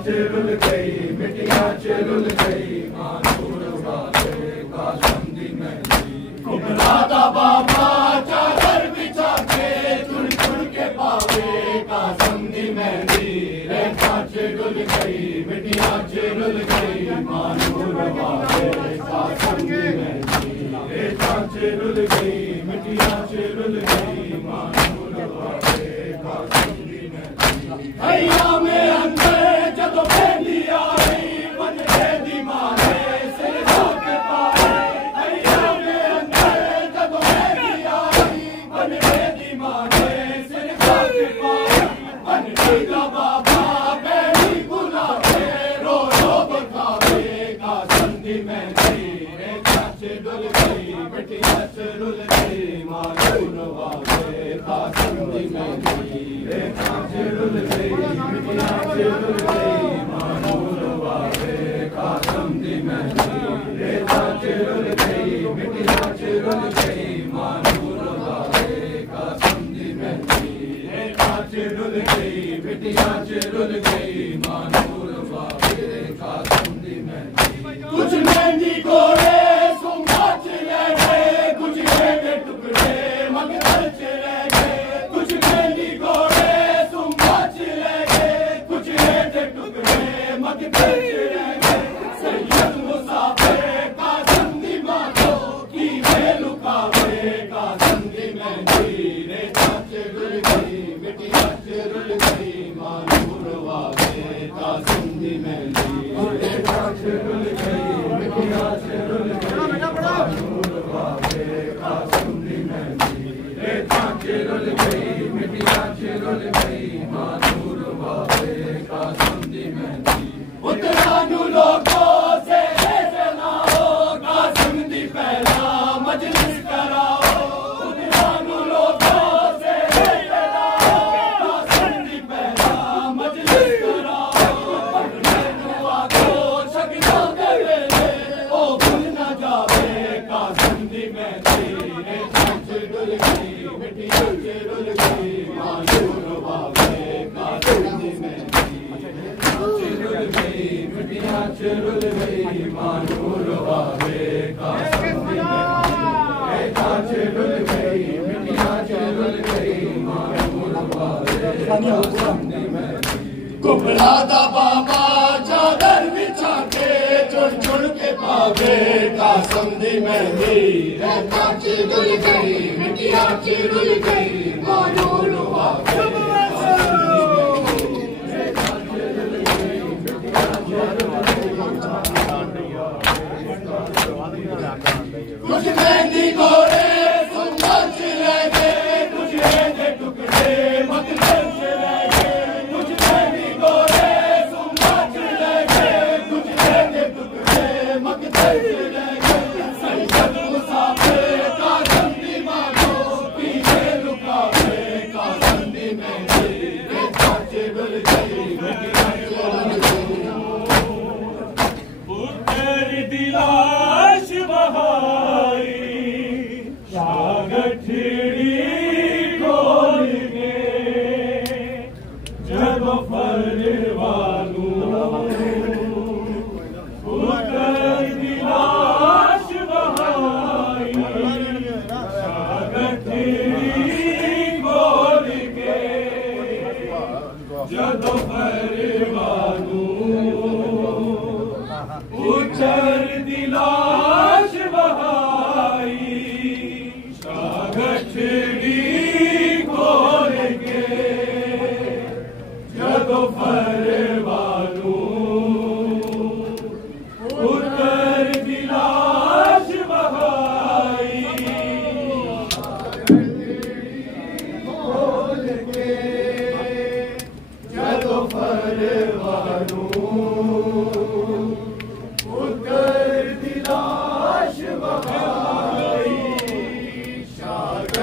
चुरुल गई मिटिया चुरुल गई मानूर वावे कासिम दी मेहंदी कुबरा दा बाबा चादर बिछा के चुन चुन के पावे कासिम दी मेहंदी रेता चुरुल गई मिटिया चुरुल गई मानूर वावे कासिम दी मेहंदी रेता चुरुल गई मिटिया चुरुल गई मानूर वावे कासिम दी मेहंदी हैया में अंदर जब मेहंदी आई मन मेहंदी मारे सिर धोक पाए हैया में अंदर जब मेहंदी आई मन मेहंदी मारे सिर धोक पाए मन लीला बाबा मेहंदी बुलावे रो रो बखावे कासिम दी मेहंदी रेता चुरुल गई मिटिया चुरुल गई मानूर वावे कासिम दी मेहंदी रेता चुरुल गई मिटिया चुरुल गई मानूर वावे कासिम दी मेहंदी रेता चुरुल गई मिटिया चुरुल गई मानूर वावे कासिम दी मेहंदी रेता चुरुल गई मिटिया चुरुल गई मानूर वावे कासिम दी मेहंदी कुछ मेहंदी घोड़े सुंघा चले गए कुछ मेहंदी टुकड़े मगदल चले गए कुछ मेहंदी घोड़े सुंघा चले गए कुछ मेहंदी टुकड़े मगदल चले गए सैयद मुसाफिर कासिम दी मातो की में लुकावे कासिम दी मेहंदी रेता चुरुल गई मिटिया चुरुल गई मानूर वावे कासिम दी मेहंदी रेता चुरुल गई मिटिया चुरुल गई मानूर वावे कासिम दी मेहंदी रेता चुरुल गई मिटिया चुरुल गई मानूर वावे कासिम दी मेहंदी उतरानू लोगों से सुनाओ कासिम दी पहला मजलिस कराओ उतरानू लोगों से सुनाओ कासिम दी पहला मजलिस कराओ पढ़ने वाको शगनों दे वेले ओ भूल न जावे कासिम दी मेहंदी रेता चुरुल गई मिटिया चुरुल गई मानूर वावे कासिम दी मेहंदी चुरुल गई मिटिया चुरुल गई मानूर वावे कासिम दी मेहंदी रेता चुरुल गई मिटिया चुरुल गई मानूर वावे कासिम दी मेहंदी कुबरा दा बाबा चादर बिछा के चुन चुन के पावे कासिम दी मेहंदी रेता चुरुल गई मिटिया चुरुल गई मानूर वावे कुछ मेहंदी घोड़े सुंघा चले गए कुछ मेहंदी टुकड़े मगदल चले गए कुछ मेहंदी घोड़े सुंघा चले गए कुछ मेहंदी टुकड़े मगदल चले गए सैयद मुसाफिर कासिम दी मातो की में लुका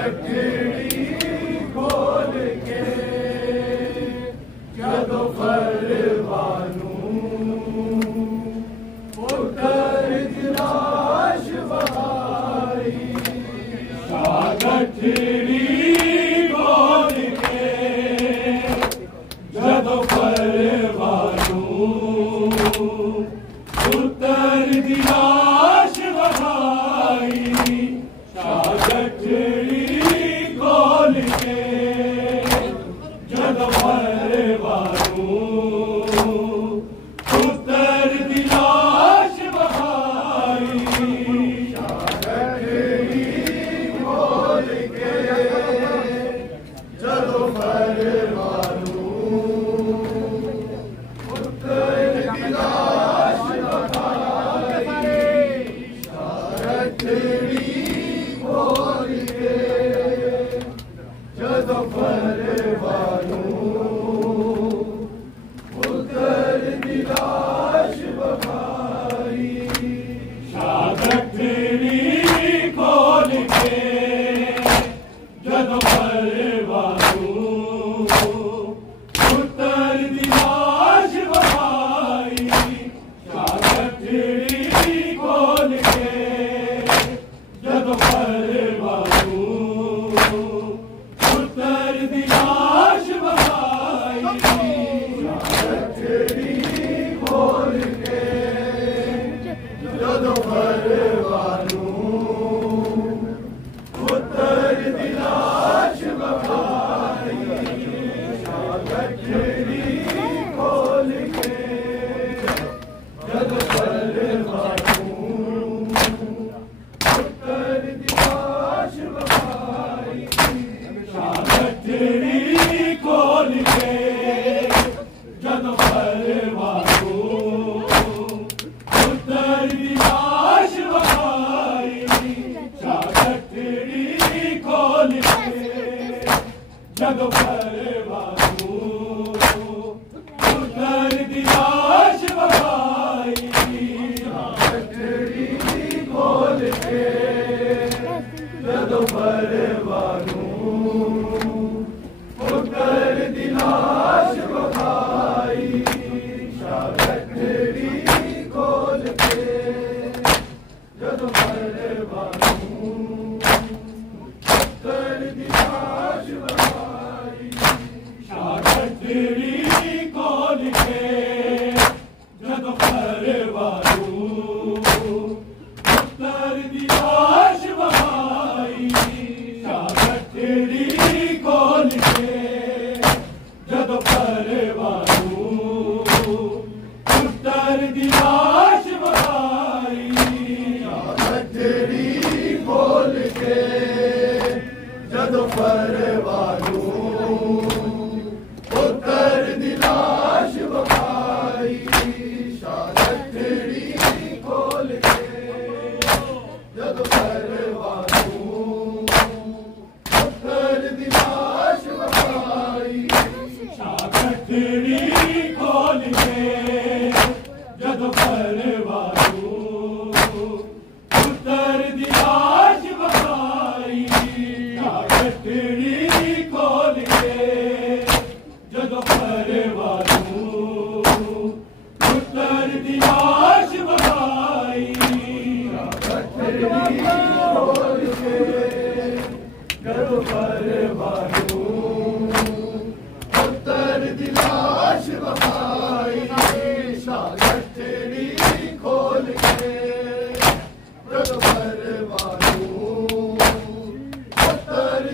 उत्तर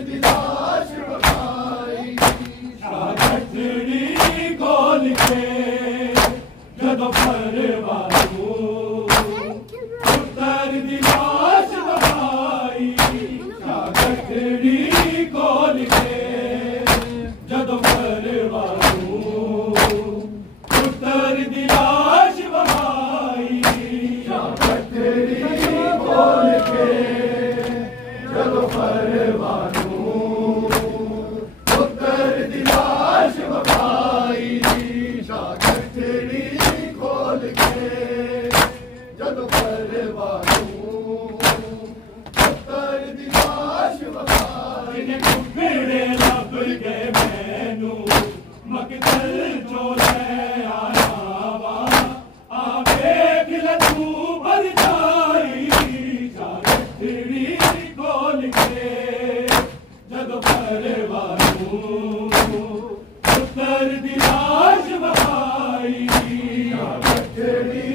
दिला जिन्हें टुकड़े लब गए मैनू मकदल जो ले आया वा आवे दिल तू भर जाई जागतड़ी खोल के जद परवानू पुत्र दी लाश बहाई जागतड़ी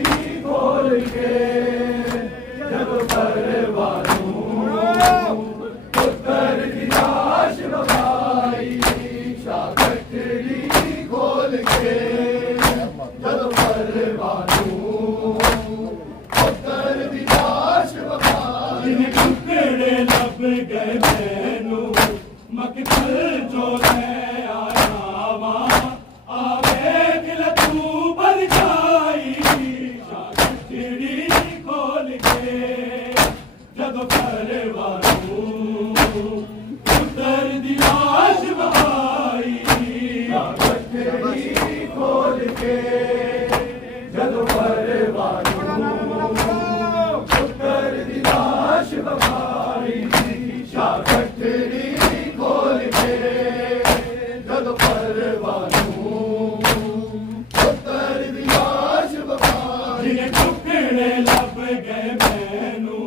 खोल के जद परवानू पुत्र दी लाश बहाई जागतड़ी खोल के जद परवानू पुत्र दी लाश बहाई जिन्हें टुकड़े लब गए मैनू मकदल जो ले आया वा आवे दिल तू भर जाई जागतड़ी खोल के जद परवानू पुत्र दी लाश बहाई जागतड़ी खोल के जद परवानू पुत्र दी लाश बहाई जागतड़ी खोल के जद परवानू पुत्र दी लाश बहाई जिन्हें टुकड़े लब गए मैनू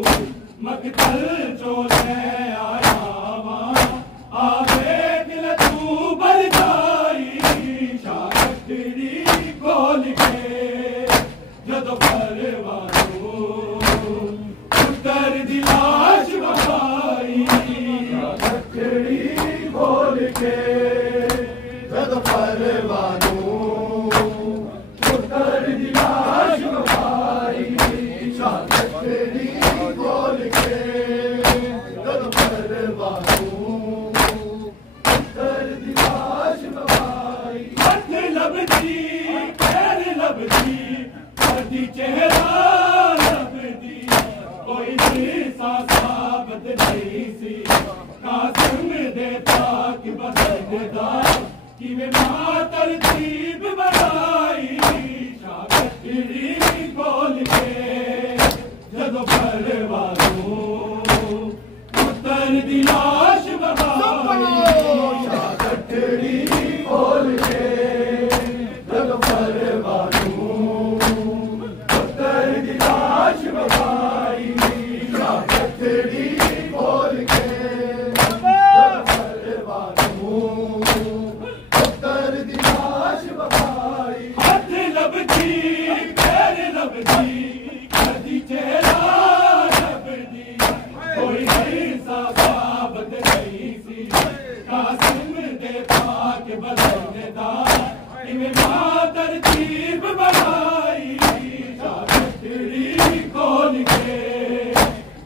मकदल जो ले आया वा आवे दिल तू भर जाई जागतड़ी खोल के जद परवानू पुत्र दी लाश बहाई जागतड़ी खोल के जद परवानू पुत्र दी लाश बहाई जागतड़ी खोल के जद परवानू पुत्र दी लाश बहाई हाथ लबदी पैर लबदी कदी चेहरा लबदी कोई सा साबत नहीं सी कासिम देता कि बसदा कि वे मां तरतीब बनाई जागतड़ी खोल के जद परवानू पुत्र दी लाश बहाई जागतड़ी खोल के जद परवानू पुत्र दी लाश बहाई जागतड़ी खोल के जद परवानू पुत्र दी लाश बहाई हाथ लबदी पैर लबदी कदी चेहरा लबदी कोई सा साबत नहीं सी कासिम देता के बदलदा इन्हें मां तरतीब बनाई जागतड़ी खोल के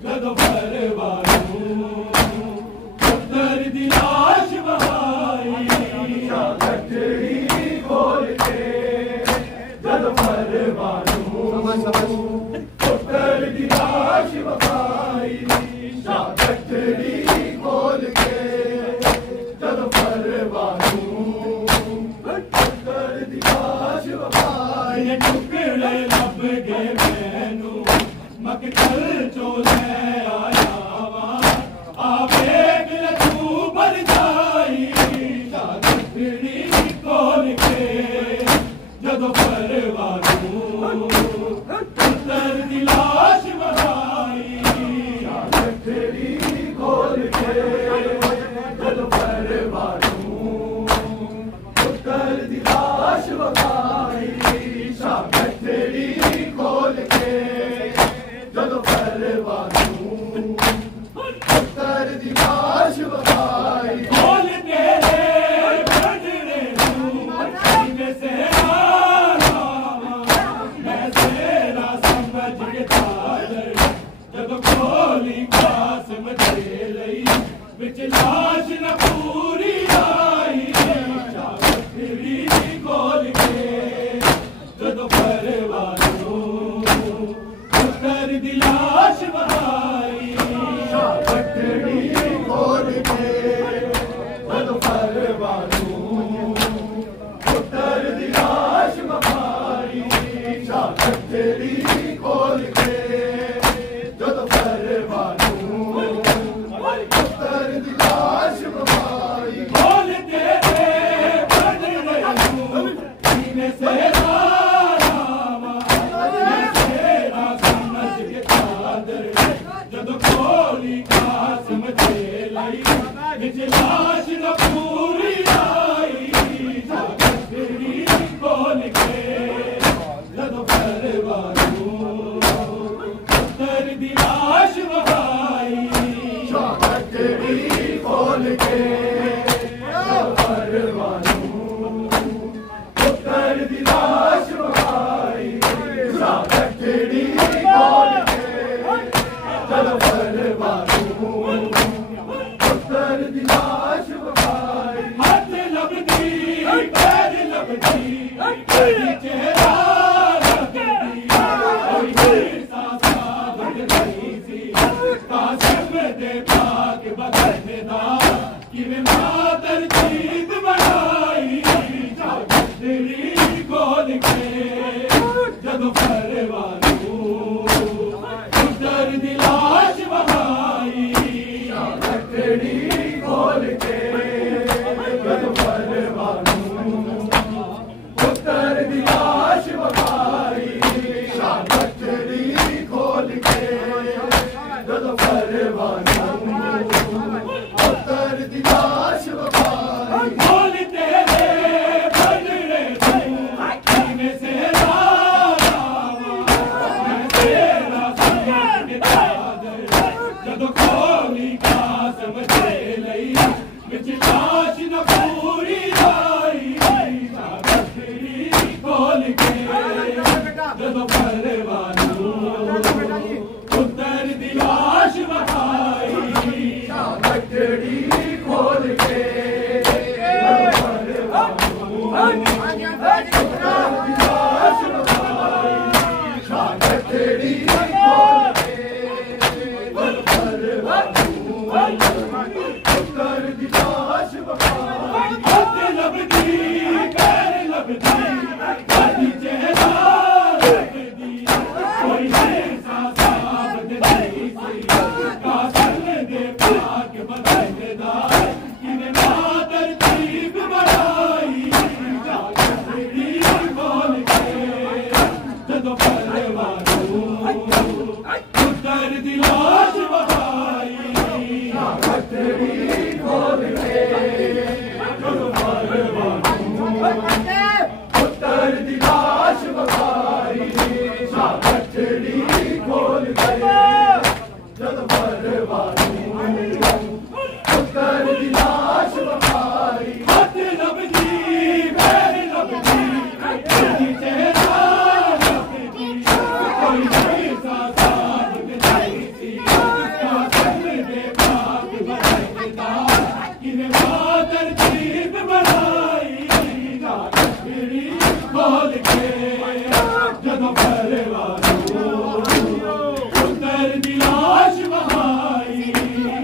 जद परवानू पुत्र दी लाश बहाई जागतड़ी खोल के जद परवानू पुत्र दी लाश बहाई जागतड़ी खोल के जद परवानू पुत्र दी लाश बहाई जिन्हें टुकड़े लब गए मैनू मकदल जो ले आया वा आवे दिल तू भर जाई जागतड़ी खोल के जद परवानू पुत्र दी लाश बहाई जागतड़ी खोल के जद परवानू पुत्र दी लाश बहाई जागतड़ी खोल के जद परवानू पुत्र दी लाश बहाई खोल तेरे बदले तू में से मैं तेरा समझ के तार जब खोली कासम दे लई विच लाश न पूरी आई जागतड़ी खोल के जद परवानू पुत्र दी लाश बहाई जागतड़ी खोल के जद परवानू पुत्र दी लाश बहाई जागतड़ी खोल के जद परवानू पुत्र दी लाश बिच लाश न पूरी आई जागतड़ी खोल के जदों परवानू पुत्तर दी लाश वहाई जागतड़ी खोल के जदों परवानू पुत्तर दी लाश वहाई जागतड़ी खोल के जदों परवानू पुत्तर दी लाश वहाई हाथ लबदी पैर लबदी कदी चेहरा लगदी कोई सासा बढ़ गई सी कासिम दे पाक बखरदा किवें मातर चीत बनाई जागतड़ी खोल के जदों परवानू पुत्तर दी लाश वहाई जागतड़ी खोल के जदों परवानू पुत्तर दी लाश वहाई जागतड़ी खोल के जदों परवानू पुत्तर दी लाश वहाई खोल तेरे बदले तू किवें से जदों खोली कासम दे लई बिच लाश न पूरी आई जागतड़ी खोल के जदों परवानू पुत्तर दी लाश वहाई जागतड़ी खोल के जदों परवानू पुत्तर दी लाश वहाई जागतड़ी खोल के पुत्तर दी लाश वहाई हाथ लबदी पैर लबदी कदी चेहरा लगदी कोई सासा बढ़ गई सी कासिम दे पाक बखरदा किवें मातर चीत बनाई जागतड़ी खोल के जदों परवानू पुत्तर दी लाश वहाई जागतड़ी खोल के जदों परवानू पुत्तर दी लाश वहाई जागतड़ी खोल के जदों परवानू पुत्तर दी लाश वहाई हाथ लबदी पैर लबदी कदी चेहरा लगदी कोई सासा बढ़ गई सी कासिम दे पाक बखरदा किवें मातर चीत बनाई जागतड़ी खोल के जदों परवानू पुत्तर दी लाश वहाई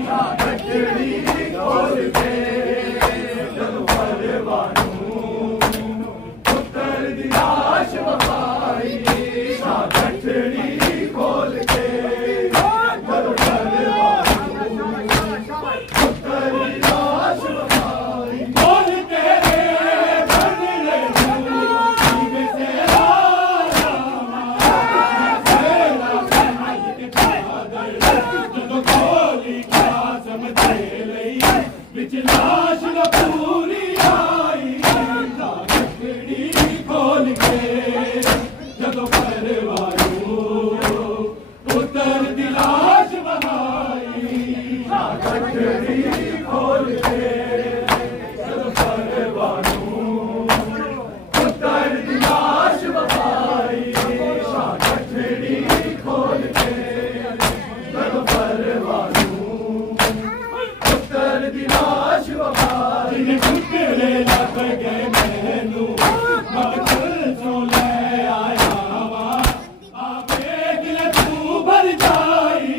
जागतड़ी खोल के जदों परवानू पुत्तर दी लाश वहाई जागतड़ी खोल के जदों परवानू पुत्तर दी लाश वहाई खोल तेरे बदले तू किवें से जदों खोली कासम दे लई बिच लाश न पूरी आई जागतड़ी खोल के जदों परवानू पुत्तर दी लाश वहाई जागतड़ी खोल के जदों परवानू पुत्तर दी लाश वहाई जागतड़ी खोल के जदों परवानू पुत्तर दी लाश वहाई टुकड़े लग गए मैनू मकतल चों ले आया वा आ वेख ले तू भर जाई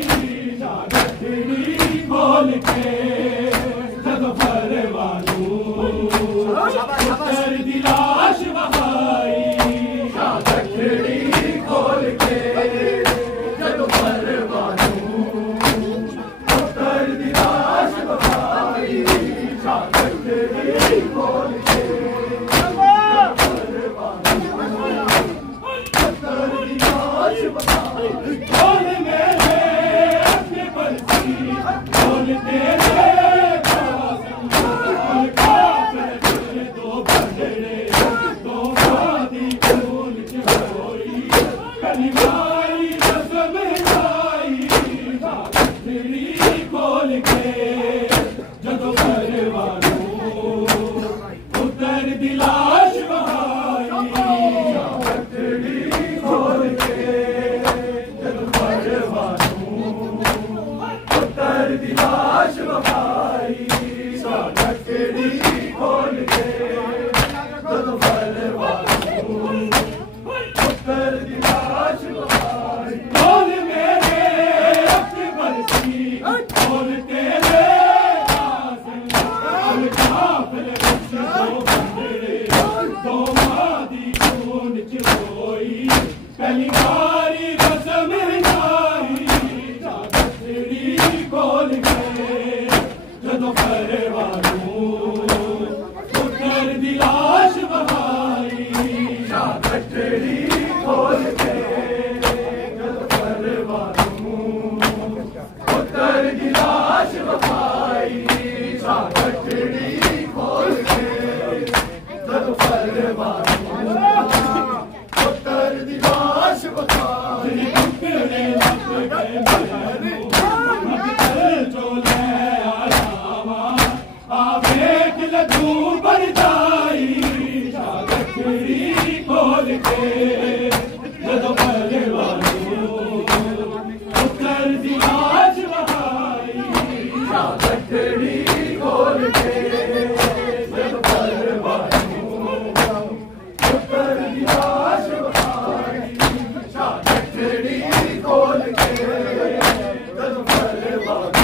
जागतड़ी खोल के जदों परवानू पुत्तर दी लाश वहाई जागतड़ी खोल के जदों परवानू पुत्तर दी लाश वहाई जागतड़ी खोल के परवानू पुत्र दिलाश बहाई गठड़ी खोल के जद परवानू पुत्र दिलाश बहाई गठड़ी खोल के जद परवानू पुत्र दिलाश बहाई टुकड़े लग गए लड्डू बन जाई गठड़ी खोल के जद परवानू पुत्र दिलाश बहाई गठड़ी खोल के जद परवानू पुत्र दिलाश बहाई गठड़ी खोल के जद परवानू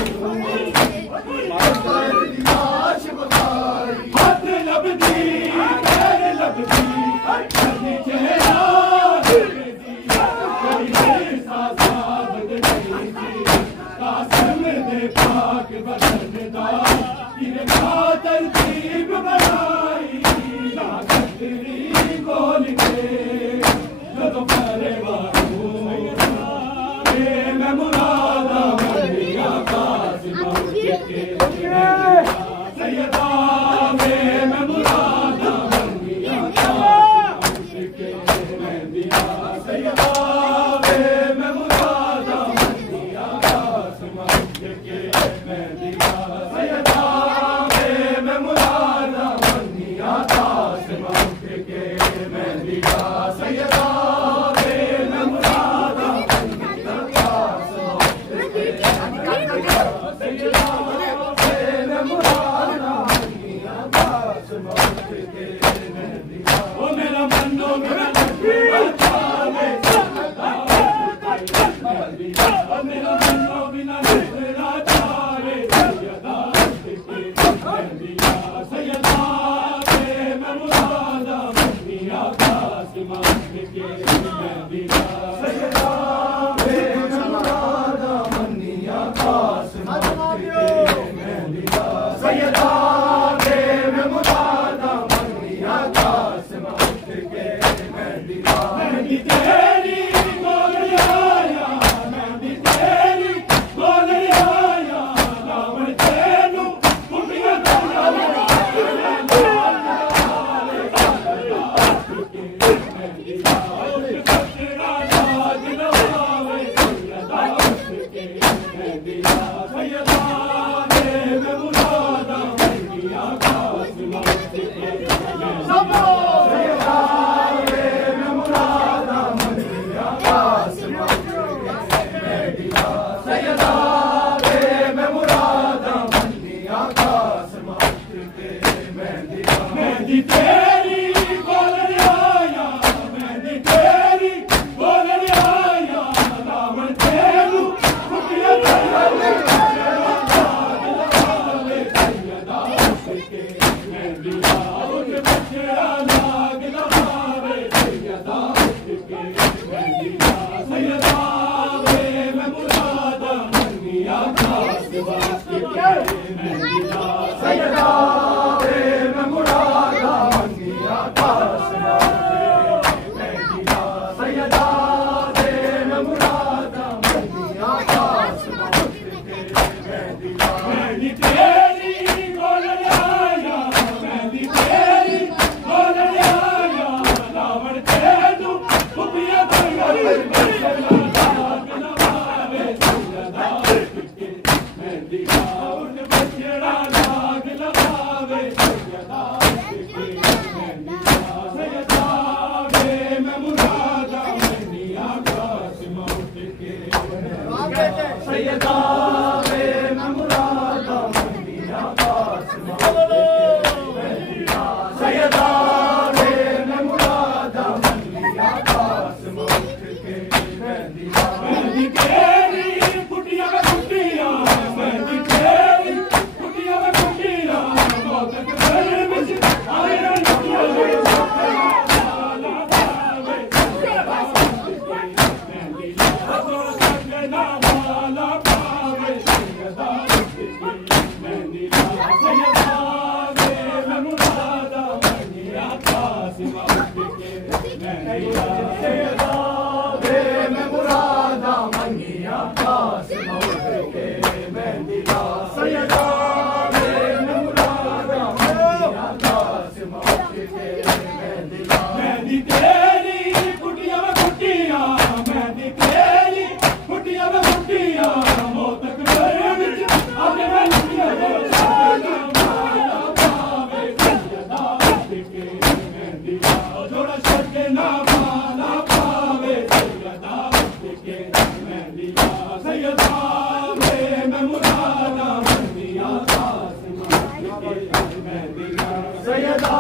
सैयदा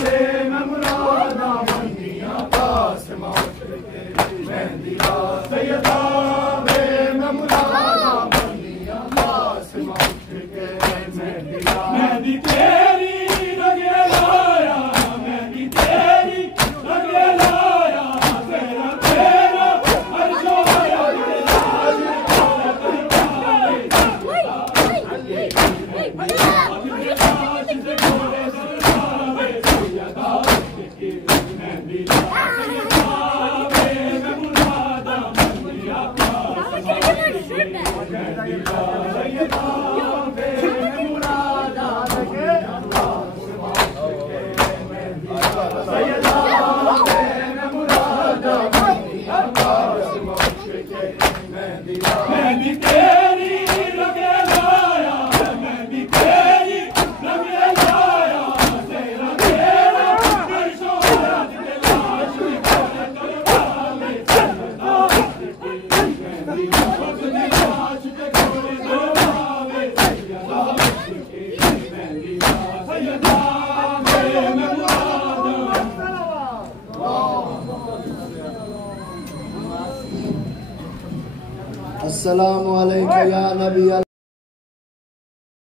वे मैं मुरादा मंदिया पास मौत के मेहंदिया सैयदा वे मैं मुरादा मंदिया पास मौत के मेहंदिया मेहंदी तेरी लगे लाया मेहंदी तेरी लगे लाया तेरा तेरा हर जोया मेहंदी तेरी लगे लाया मेहंदी तेरी लगे लाया तेरा तेरा हर शोरा दिल लाश मेहंदी लाश के घोड़े दबावे मेहंदी सैयदा वे मैं अस्सलामु अलैकुम या नबी